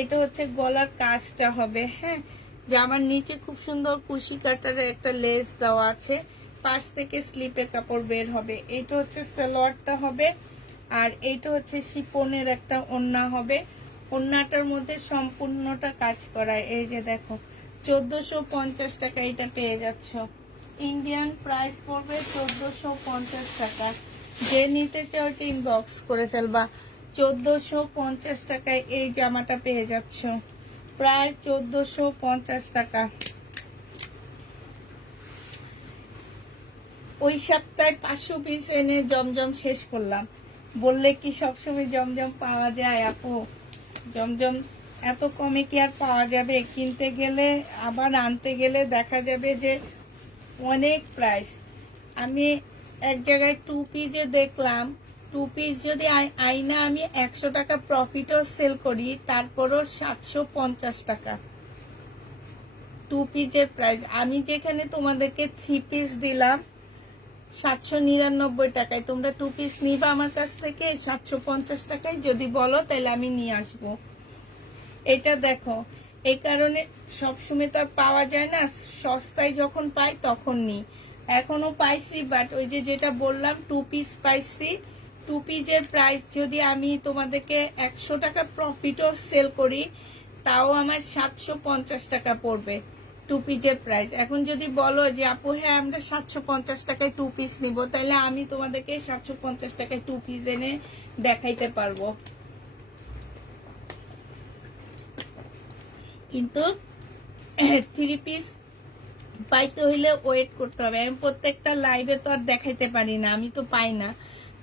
এটা হচ্ছে গলার কাজটা হবে। হ্যাঁ, জামার নিচে খুব সুন্দর কুশি কাটারের একটা লেস দেওয়া আছে, পাশ থেকে স্লিপের কাপড় বের হবে। এটা হচ্ছে সালোয়ারটা হবে, আর এইটা হচ্ছে শিপনের একটা ওড়না হবে। ওড়নাটার মধ্যে সম্পূর্ণটা কাজ করা। এই যে দেখো, 1450 টাকা এটা পেয়ে যাচ্ছ। ইন্ডিয়ান প্রাইস পড়বে 1450 টাকা। যে নিতে চাও ইনবক্স করে ফেলবা। 1450 টাকায় এই জামাটা পেয়ে যাচ্ছ, প্রায় 1450 টাকা। ওই সপ্তাহে 500 পিস এনে জমজম শেষ করলাম। বললে কি সবসময় জমজম পাওয়া যায় আপু? জমজম এত কমে কি আর পাওয়া যাবে? কিনতে গেলে আবার আনতে গেলে দেখা যাবে যে অনেক প্রাইস। আমি এক জায়গায় 2 পিসে দেখলাম, 2 পিস যদি আইনা আমি 100 টাকা প্রফিটও সেল করি, তারপরও 750 টাকা 2 পিসের প্রাইস। আমি যেখানে তোমাদেরকে 3 পিস দিলাম 799 টাকায়, তোমরা 2 পিস নিবা আমার কাছ থেকে 750 টাকায়। যদি বলো তাহলে আমি নিয়ে আসবো। এটা দেখো, এই কারণে সবসময় তো পাওয়া যায় না, সস্তায় যখন পাই তখন নিই। এখনো পাইছি, বাট ওই যে যেটা বললাম 2 পিস পাইছি। 2 পিসের প্রাইস যদি আমি তোমাদেরকে 100 টাকা প্রফিটও সেল করি, তাও আমার 750 টাকা পড়বে 2 পিসের প্রাইস। এখন যদি বলো যে আপু হ্যাঁ আমরা 750 টাকায় 2 পিস নিব, তাহলে আমি তোমাদেরকে 750 টাকায় 2 পিস এনে দেখাইতে পারবো। কিন্তু 3 পিস পাইতে হইলে ওয়েট করতে হবে। আমি প্রত্যেকটা লাইভে তো আর দেখাইতে পারি না, আমি তো পাই না।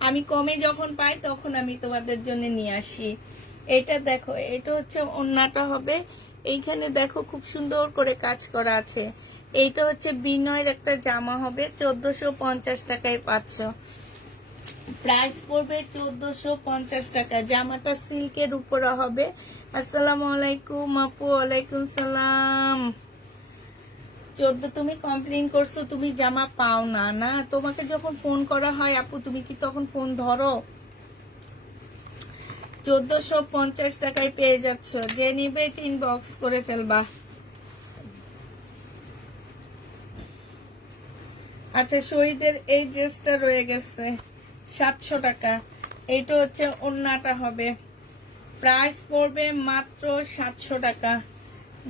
আমি কমে যখন পাই তখন আমি তোমাদের জন্য নিয়ে আসি। এটা দেখো, এটা হচ্ছে ওন্নাটা হবে। এইখানে দেখো খুব সুন্দর করে কাজ করা আছে। এইটা হচ্ছে বিনয়ের একটা জামা হবে, 1450 টাকায় পাচ্ছ। প্রাইস পড়বে 1450 টাকা। জামাটা সিল্কের উপরে হবে। আসসালামু আলাইকুম আপু। ওয়ালাইকুম সালাম। 14 তুমি কমপ্লেইন করছো তুমি জামা পাও না। না, তোমাকে যখন ফোন করা হয় আপু তুমি কি তখন ফোন ধরো? 1450 টাকায় পেয়ে যাচ্ছ। যে নিবে ইনবক্স করে ফেলবা। আচ্ছা, শহীদের এই ড্রেসটা রয়ে গেছে 700 টাকা। এইটা হচ্ছে ওন্নাটা হবে। প্রাইস পড়বে মাত্র 700 টাকা।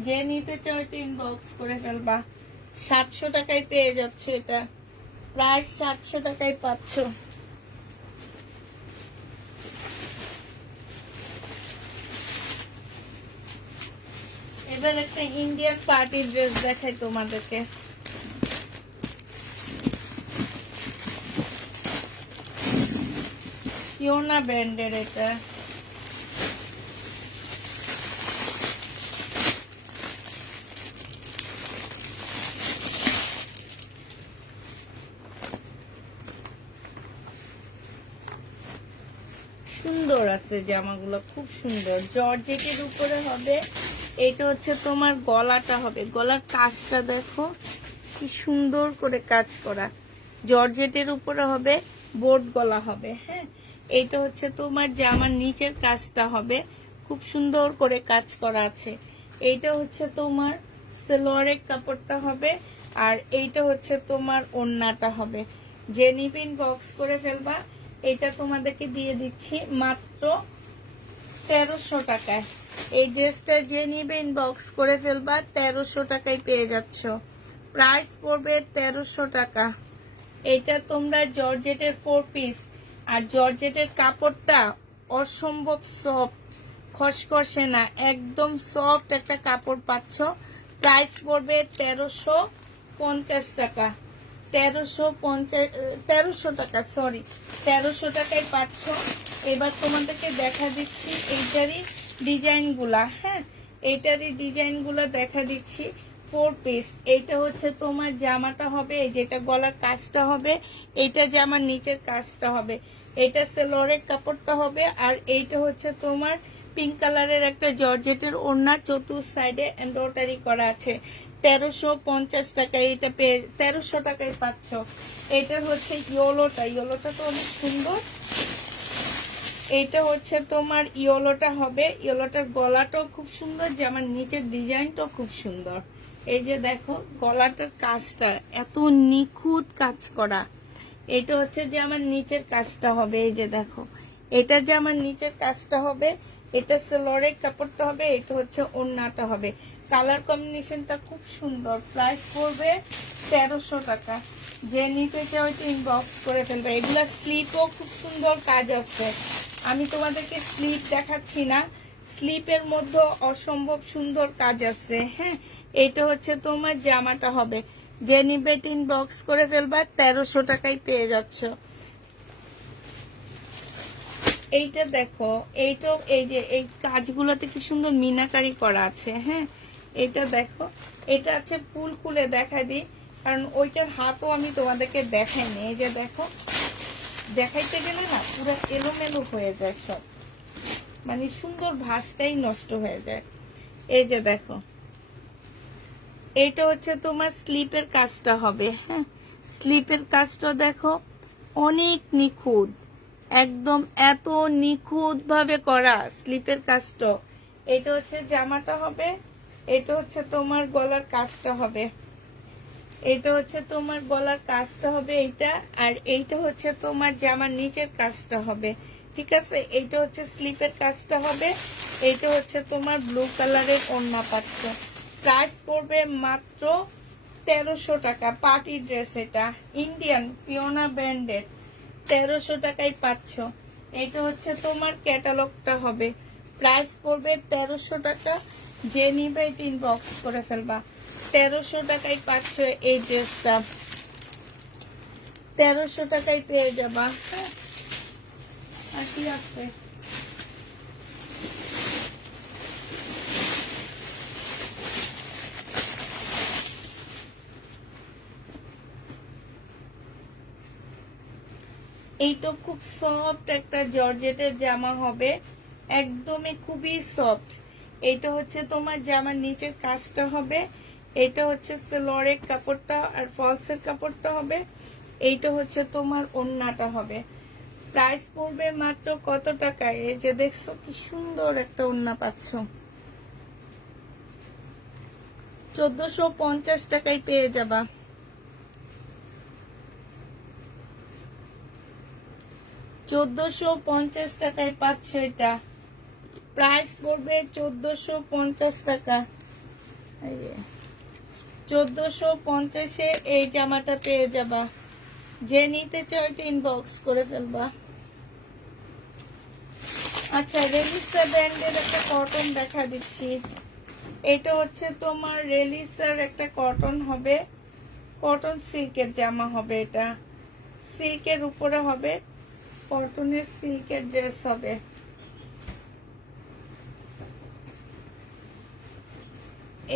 যে নিতে চাও ইনবক্স করে ফেলবা। 700 টাকায় পেয়ে যাচ্ছ। এটা প্রাইস 700 টাকায় পাচ্ছ। এবার একটা ইন্ডিয়ান পার্টি ড্রেস দেখাই তোমাদেরকে। ফিওনা ব্র্যান্ডের এটা। সুন্দর আছে জামাগুলো, খুব সুন্দর। জর্জেটের উপরে হবে। এটা হচ্ছে তোমার গলাটা হবে। গলার কাজটা দেখো কি সুন্দর করে কাজ করা। জর্জেটের উপরে হবে, বোট গলা হবে। হ্যাঁ, এইটা হচ্ছে তোমার জামার নিচের কাজটা হবে, খুব সুন্দর করে কাজ করা আছে। এইটা হচ্ছে তোমার সালোয়ারের কাপড়টা হবে, আর এইটা হচ্ছে তোমার ওড়নাটা হবে। যে নিপিন বক্স করে ফেলবা। এটা তোমাদেরকে দিয়ে দিচ্ছি মাত্র 1300 টাকায়। এই ড্রেসটা যে নিবে ইনবক্স করে ফেলবা, 1300 টাকায় পেয়ে যাচ্ছ। প্রাইস পড়বে 1300 টাকা। এটা তোমরা জর্জেটের 4 পিস, আর জর্জেটের কাপড়টা অসম্ভব সফট, খসখসে না, একদম সফট একটা কাপড় পাচ্ছ। প্রাইস পড়বে 1350 টাকা। 1350 টাকা, সরি 1300 টাকায় পাচ্ছ। এবার তোমাদেরকে দেখা দিচ্ছি এইটারই ডিজাইনগুলা। হ্যাঁ, এইটারই ডিজাইনগুলা দেখা দিচ্ছি। 4 পিস। এইটা হচ্ছে তোমার জামাটা হবে, যেটা গলার কাজটা হবে, এইটা জামার নিচের কাজটা হবে, এইটা সেলোয়ারের কাপড়টা হবে, আর এইটা হচ্ছে তোমার পিঙ্ক কালারের একটা জর্জেটের ওড়না, চতুর সাইডে এমব্রয়ডারি করা আছে। 1350 টাকায় এটা পেয়ে 1300 টাকায় পাচ্ছ। এটা হচ্ছে ইয়েলোটা। ইয়েলোটা তো অনেক সুন্দর। এইটা হচ্ছে তোমার ইয়েলোটা হবে। ইয়েলোটার গলাটাও খুব সুন্দর, জামার নিচের ডিজাইনটাও খুব সুন্দর। এই যে দেখো গলাটার কাজটা এত নিখুঁত কাজ করা। এটা হচ্ছে যে আমার নিচের কাজটা হবে। এই যে দেখো, এটা যে আমার নিচের কাজটা হবে, এটা সেলোয়ারের কাপড়টা হবে, এটা হচ্ছে ওড়নাটা হবে। কালার কম্বিনেশনটা খুব সুন্দর। প্রাইস পড়বে 1300 টাকা। যে নিতে চাও এটা ইনবক্স করে ফেলবে। এগুলা স্লিপও খুব সুন্দর কাজ আছে। আমি তোমাদেরকে স্লিপ দেখাচ্ছি না, স্লিপের মধ্যে অসম্ভব সুন্দর কাজ আছে। হ্যাঁ, এটা হচ্ছে তোমার জামাটা হবে। যে নিবে ইনবক্স করে ফেলবা, 1300 টাকায় পেয়ে যাচ্ছ। এইটা দেখো, এইটাও এই যে এই কাজগুলোতে কি সুন্দর মিনাকারি করা আছে। হ্যাঁ, এটা দেখো, এটা আছে ফুল খুলে দেখা দিই, কারণ ওইটার হাতও আমি তোমাদেরকে দেখাইনি। এই যে দেখো, দেখাইতে গেলে না পুরো এলোমেলো হয়ে যায় সব, মানে সুন্দর ভাঁজটাই নষ্ট হয়ে যায়। এই যে দেখো, এইটা হচ্ছে তোমার স্লিপের কাজটা হবে। হ্যাঁ, স্লিপের কাজটা দেখো অনেক নিখুঁত, একদম এত নিখুঁত ভাবে করা স্লিপের কাজটা। এটা হচ্ছে জামাটা হবে, এটা হচ্ছে তোমার গলার কাজটা হবে, এটা হচ্ছে তোমার গলার কাজটা হবে এইটা, আর এইটা হচ্ছে তোমার জামার নিচের কাজটা হবে। ঠিক আছে, এইটা হচ্ছে স্লিপের কাজটা হবে, এইটা হচ্ছে তোমার ব্লু কালারের ওড়না পাচ্ছ। প্রাইস পড়বে মাত্র 1300 টাকা। পার্টি ড্রেস, এটা ইন্ডিয়ান ফিওনা ব্র্যান্ডের, 1300 টাকায় পাচ্ছ। এটা হচ্ছে তোমার ক্যাটালগটা হবে। প্রাইস পড়বে 1300 টাকা। যে নিবে এটা ইনবক্স করে ফেলবা। 1300 টাকায় পাচ্ছ এই ড্রেসটা, 1300 টাকায় পেয়ে যাবা। হ্যাঁ, আর কি আছে? এইটা খুব সফট একটা জর্জেটের জামা হবে, একদমই খুবই সফট। এইটা হচ্ছে তোমার জামার নিচের কাজটা হবে, এটা হচ্ছে সেলোয়ারের কাপড়টা আর ফলসের কাপড়টা হবে, এইটা হচ্ছে তোমার ওড়নাটা হবে। প্রাইস পড়বে মাত্র কত টাকায়? এই যে দেখছো কি সুন্দর একটা ওড়না পাচ্ছ, 1450 টাকায় পেয়ে যাবা। 1450 টাকায় পাচ্ছ এটা, প্রাইস পড়বে 1450 টাকা। 1450-এ এই জামাটা পেয়ে যাবা। যে নিতে চাও এটা ইনবক্স করে ফেলবা। আচ্ছা, রেলিসা ব্র্যান্ডের একটা কটন দেখা দিচ্ছি। এটা হচ্ছে তোমার রেলিসার একটা কটন হবে, কটন সিল্কের জামা হবে, এটা সিল্কের উপরে হবে, কটনের সিল্কের ড্রেস হবে।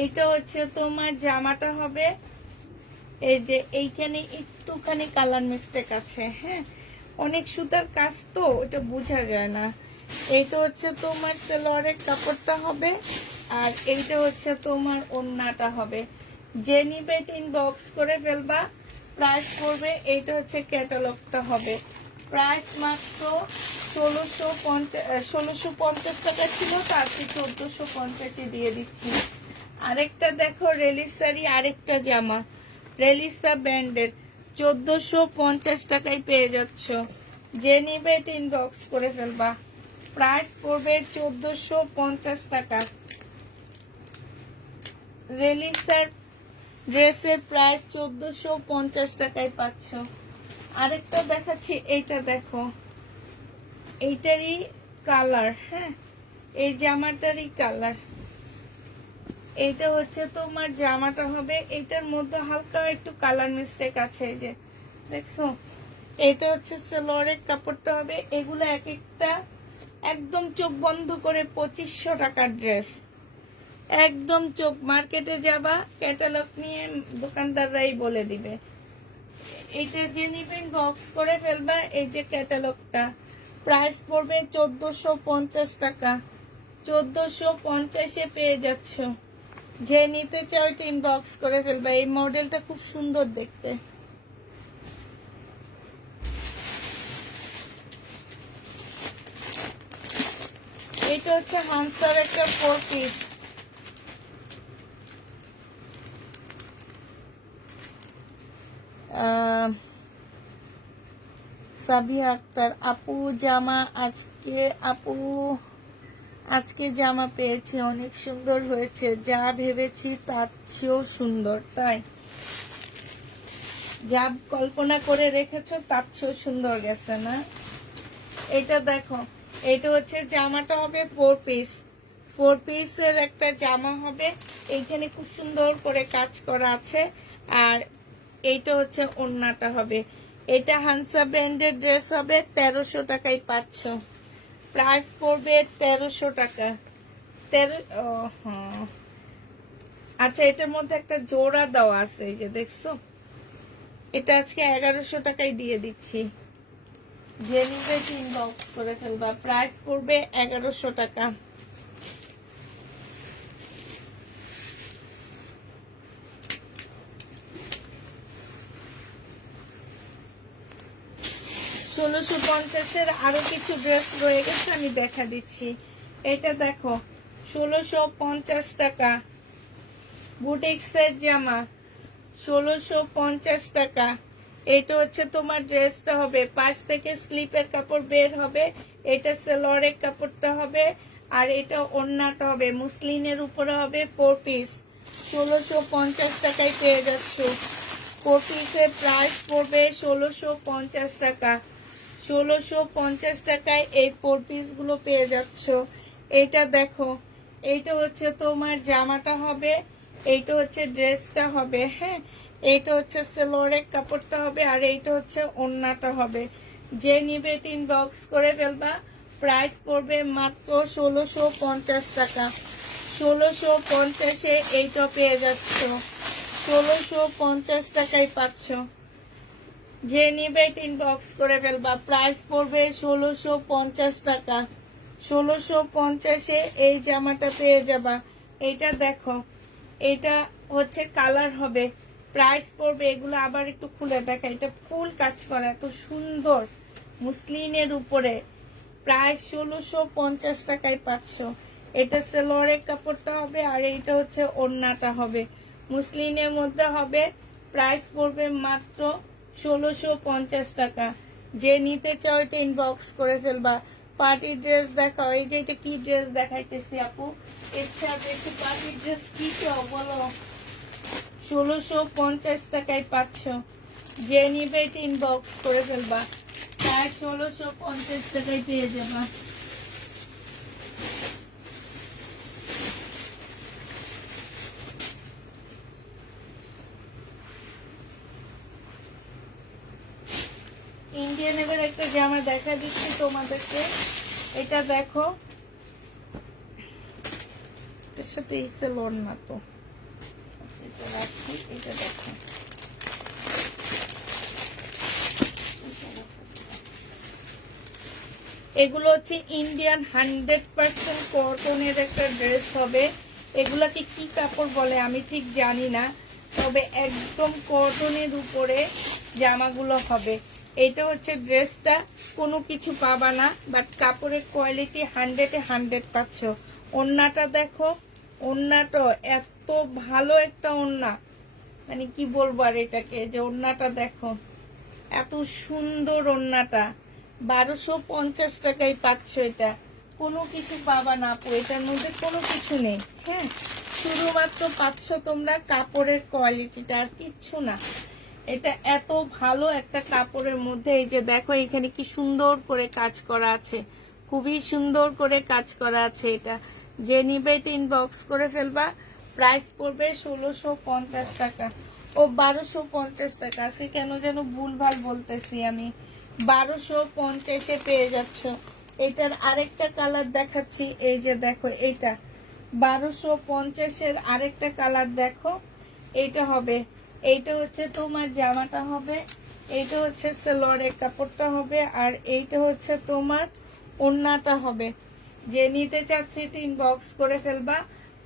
এইটা হচ্ছে তোমার জামাটা হবে, এই যে এইখানে একটুখানি কালার মিস্টেক আছে, হ্যাঁ, অনেক সুতার কাজ তো ওটা বোঝা যায় না। এইটা হচ্ছে তোমার সেলোয়ারের কাপড়টা হবে, আর এইটা হচ্ছে তোমার ওড়নাটা হবে। যে নিবে ইনবক্স করে ফেলবা। প্রাইস পড়বে, এইটা হচ্ছে ক্যাটালগটা হবে, প্রাইস মাত্র 1650 টাকা ছিল, তারপরে 1450 দিয়ে দিচ্ছি। আরেকটা দেখো রেলিসারি আরেকটা জামা, রেলিসা ব্র্যান্ডের, 1450 টাকায় পেয়ে যাচ্ছ। যে নিবে এটা ইনবক্স করে ফেলবা। প্রাইস পড়বে 1450 টাকা। রেলিসার ড্রেসের প্রাইস 1450 টাকায় পাচ্ছ। আরেকটা দেখাচ্ছি, এইটা দেখো, এইটারই কালার, হ্যাঁ, এই জামাটারই কালার। এইটা হচ্ছে তোমার জামাটা হবে, এইটার মধ্যে হালকা একটু কালার মিস্টেক আছে, এই যে দেখছো। এটা হচ্ছে সেলোয়ারের কাপড়টা হবে। এগুলো এক একটা একদম চোখ বন্ধ করে 2500 টাকার ড্রেস, একদম চোখ, মার্কেটে যাবা ক্যাটালগ নিয়ে দোকানদাররাই বলে দিবে। এইটা যে নিবেন বক্স করে ফেলবা। এই যে ক্যাটালগটা, প্রাইস পড়বে 1450 টাকা, 1450-এ পেয়ে যাচ্ছ। যে নিতে চাও এটা ইনবক্স করে ফেলবা। এই মডেলটা খুব সুন্দর দেখতে। এটা হচ্ছে হানসার একটা 4 পিস, সাবিয়া আক্তার আপু জামা আজকে জামা পেয়েছি, অনেক সুন্দর হয়েছে, যা ভেবেছি তার চেয়েও সুন্দর। তাই যা কল্পনা করে রেখেছো তার চেয়েও সুন্দর গেছে না? এটা দেখো, এটা হচ্ছে জামাটা হবে 4 পিস, 4 পিসের একটা জামা হবে। এইখানে খুব সুন্দর করে কাজ করা আছে, আর এইটা হচ্ছে ওড়নাটা হবে। এটা হানসা ব্র্যান্ডের ড্রেস হবে, 1300 টাকায় পাচ্ছ। প্রাইস পড়বে 1300 টাকা। 13। আচ্ছা, এটার মধ্যে একটা জোড়া দেওয়া আছে, এই যে দেখছো, এটা আজকে 1100 টাকায় দিয়ে দিচ্ছি। যে নিবে ইনবক্স করে ফেলবা। প্রাইস পড়বে 1100 টাকা। $1650 আরো কিছু ড্রেস রয়ে গেছে, আমি দেখা দিচ্ছি। এটা দেখো, 1650 টাকা বুটিক্সের জামা, 1650 টাকা। এটা হচ্ছে তোমার ড্রেসটা হবে, পাশ থেকে স্লিপের কাপড় বের হবে, এটা সেলোয়ারের কাপড়টা হবে, আর এটা ওড়নাটা হবে, মুসলিনের উপরে হবে, 4 পিস, 1650 টাকায় পেয়ে যাচ্ছ। 4 পিসের প্রাইস পড়বে 1650 টাকা। 1650 টাকায় এই 4 পিস গুলো পেয়ে যাচ্ছ। এটা দেখো, এইটা হচ্ছে তোমার জামাটা হবে, এইটা হচ্ছে ড্রেসটা হবে। হ্যাঁ, এইটা হচ্ছে সেলোয়ারের কাপড়টা হবে, আর এইটা হচ্ছে ওড়নাটা হবে। যে নিবে 3 বক্স করে ফেলবা। প্রাইস পড়বে মাত্র 1650 টাকা। 1650-এ এইটা পেয়ে যাচ্ছ, 1650 টাকায় পাচ্ছ। যে নিবে 3 বক্স করে ফেলবা। প্রাইস পড়বে 1650 টাকা। 1650-এ এই জামাটা পেয়ে যাবা। এইটা দেখো, এটা হচ্ছে কালার হবে। প্রাইস পড়বে, এগুলো আবার একটু খুলে দেখা, এটা ফুল কাজ করা, এত সুন্দর মুসলিনের উপরে। প্রায় 1650 টাকায় পাচ্ছ। এটা সেলোয়ারের কাপড়টা হবে, আর এইটা হচ্ছে ওড়নাটা হবে, মুসলিনের মধ্যে হবে। প্রাইস পড়বে মাত্র 1650 টাকা। যে নিতে চাও এটা ইনবক্স করে ফেলবা। পার্টি ড্রেস দেখাও। এই যে এটা কি ড্রেস দেখাইতেছি আপু, এর সাথে একটু পার্টি ড্রেস কি চাও বলো। 1650 টাকায় পাচ্ছ। যে নিবে এটা ইনবক্স করে ফেলবা। প্রায় 1650 টাকায় পেয়ে যাবা। ইন্ডিয়ান এবার একটা জামা দেখা দিচ্ছি তোমাদেরকে, এটা দেখো, এটার সাথে ইসে লোন না তো, এটা রাখি, এটা দেখো, এগুলো হচ্ছে ইন্ডিয়ান 100% কটনের একটা ড্রেস হবে। এগুলাকে কি কাপড় বলে আমি ঠিক জানি না, তবে একদম কটনের উপরে জামাগুলো হবে। এটা হচ্ছে ড্রেসটা, কোনো কিছু পাবা না, বাট কাপড়ের কোয়ালিটি 100-এ 100 পাচ্ছ। ওড়নাটা দেখো, ওড়নাটা এত ভালো একটা ওড়না, মানে কি বলবো আর এটাকে, যে ওড়নাটা দেখো, এত সুন্দর ওড়নাটা। 1250 টাকায় পাচ্ছ। এটা কোনো কিছু পাবা না আপু, এটার মধ্যে কোনো কিছু নেই। হ্যাঁ, শুধুমাত্র পাচ্ছ তোমরা কাপড়ের কোয়ালিটিটা, আর কিচ্ছু না। এটা এত ভালো একটা কাপড়ের মধ্যে, এই যে দেখো এখানে কি সুন্দর করে কাজ করা আছে, খুবই সুন্দর করে কাজ করা আছে। এটা যে নিবে এটা ইনবক্স করে ফেলবা। প্রাইস পড়বে 1650 টাকা। ও 1250 টাকা আছে, কেন যেন ভুলভাল বলতেছি আমি। 1250-এ পেয়ে যাচ্ছ। এটার আরেকটা কালার দেখাচ্ছি, এই যে দেখো এইটা 1250-এর আরেকটা কালার দেখো, এইটা হবে। এইটা হচ্ছে তোমার জামাটা হবে, এইটা হচ্ছে সেলোয়ারের কাপড়টা হবে, আর এইটা হচ্ছে তোমার ওড়নাটা হবে। যে নিতে চাচ্ছে এটা ইনবক্স করে ফেলবা।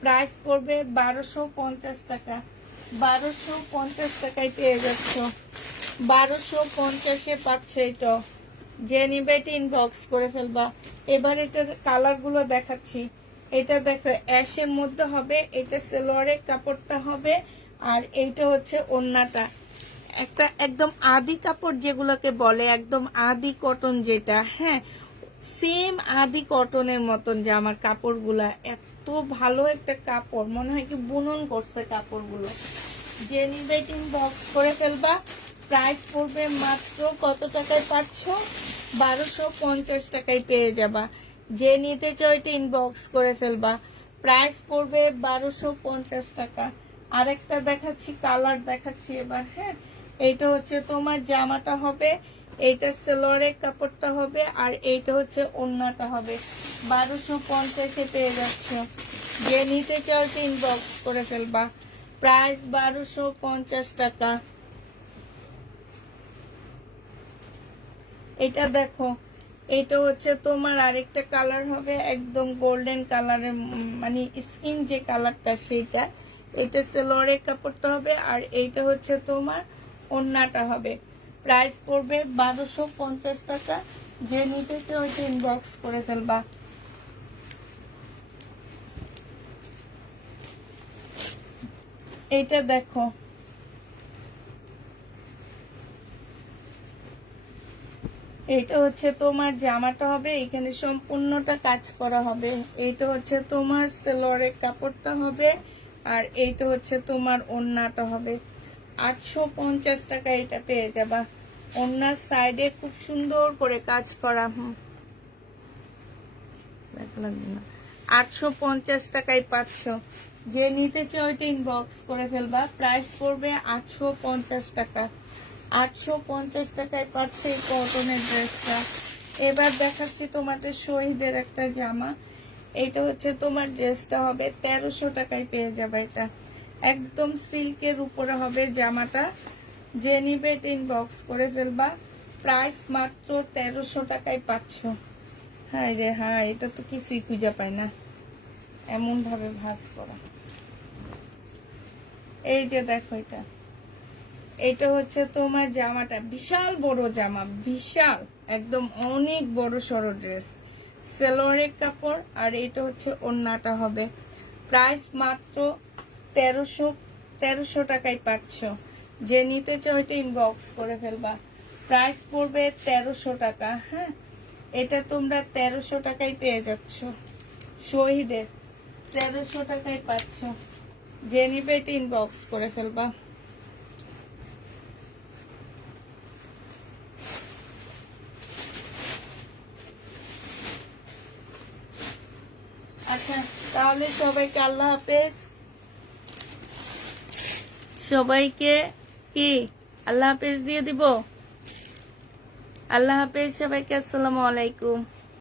প্রাইস পড়বে 1250 টাকা। 1250 টাকায় পেয়ে যাচ্ছ। 1250-এ পাচ্ছে এটা। যে নিবে এটা ইনবক্স করে ফেলবা। এবার এটার কালার গুলো দেখাচ্ছি। এটা দেখো অ্যাশের মধ্যে হবে, এটা সেলোয়ারের কাপড়টা হবে, আর এইটা হচ্ছে ওড়নাটা। একটা একদম আদি কাপড় যেগুলোকে বলে, একদম আদি কটন যেটা, হ্যাঁ সেম আদি কটনের মতন জামার কাপড়গুলা। এত ভালো একটা কাপড়, মনে হয় কি বুনন করছে কাপড়গুলো। যে নিবে বক্স করে ফেলবা। প্রাইস পড়বে মাত্র কত টাকায় পাচ্ছ? 1250 টাকায় পেয়ে যাবা। যে নিতে চাও এটা ইনবক্স করে ফেলবা। প্রাইস পড়বে 1250 টাকা। আরেকটা দেখাচ্ছি, কালার দেখাচ্ছি এবার। হ্যাঁ, এইটা হচ্ছে তোমার জামাটা হবে, এইটা সেলোয়ারের কাপড়টা হবে, আর এইটা হচ্ছে ওড়নাটা হবে। 1250-এ পেয়ে যাচ্ছ। যে নিতে চাও এটা ইনবক্স করে ফেলবা। প্রাইস 1250 টাকা। এটা দেখো, এটা হচ্ছে তোমার আরেকটা কালার হবে, একদম গোল্ডেন কালারের, মানে স্কিন যে কালারটা সেইটা। এটা সেলোয়ারের কাপড়টা হবে, আর এইটা হচ্ছে তোমার ওড়নাটা হবে। প্রাইস পড়বে 1250 টাকা। যে নিতে চাও ওইটা ইনবক্স করে ফেলবা। এইটা দেখো, এইটা হচ্ছে তোমার জামাটা হবে, এখানে সম্পূর্ণটা কাজ করা হবে। এইটা হচ্ছে তোমার সেলোয়ারের কাপড়টা হবে, আর এইটা হচ্ছে তোমার ওড়নাটা হবে। 850 টাকা এটা পেয়ে যাবা। ওড়নার সাইডে খুব সুন্দর করে কাজ করা। লাগবে না। 850 টাকায় 500। যে নিতে চাও ওইটা ইনবক্স করে ফেলবা। প্রাইস পড়বে 850 টাকা। 850 টাকায় পাচ্ছে এই কটনের ড্রেসটা। এবার দেখাচ্ছি তোমাদের শহীদের একটা জামা। এইটা হচ্ছে তোমার ড্রেসটা হবে 1300 টাকায় পেয়ে যাবে। এটা একদম সিল্কের উপরে হবে জামাটা। যে নিবে এটা ইনবক্স করে ফেলবা। প্রাইস মাত্র 1300 টাকায় পাচ্ছ। হ্যাঁ রে হ্যাঁ, এটা তো কিছুই খুঁজে পায় না, এমন ভাবে ভাঁজ করা। এই যে দেখো, এটা হচ্ছে তোমার জামাটা, বিশাল বড় জামা, বিশাল একদম অনেক বড় সড়ো ড্রেস, সেলোয়ারের কাপড়। আর এটা হচ্ছে ওড়নাটা হবে। প্রাইস মাত্র 1300 টাকায় পাচ্ছ। যে নিতে চাও এটা ইনবক্স করে ফেলবা। প্রাইস পড়বে 1300 টাকা। হ্যাঁ, এটা তোমরা 1300 টাকায় পেয়ে যাচ্ছ। শহীদের 1300 টাকায় পাচ্ছ। যে নিবে এটা ইনবক্স করে ফেলবা। আচ্ছা, তাহলে সবাইকে আল্লাহ হাফেজ। সবাইকে কি আল্লাহ হাফেজ দিয়ে দিব? আল্লাহ হাফেজ সবাইকে। আসসালামু আলাইকুম।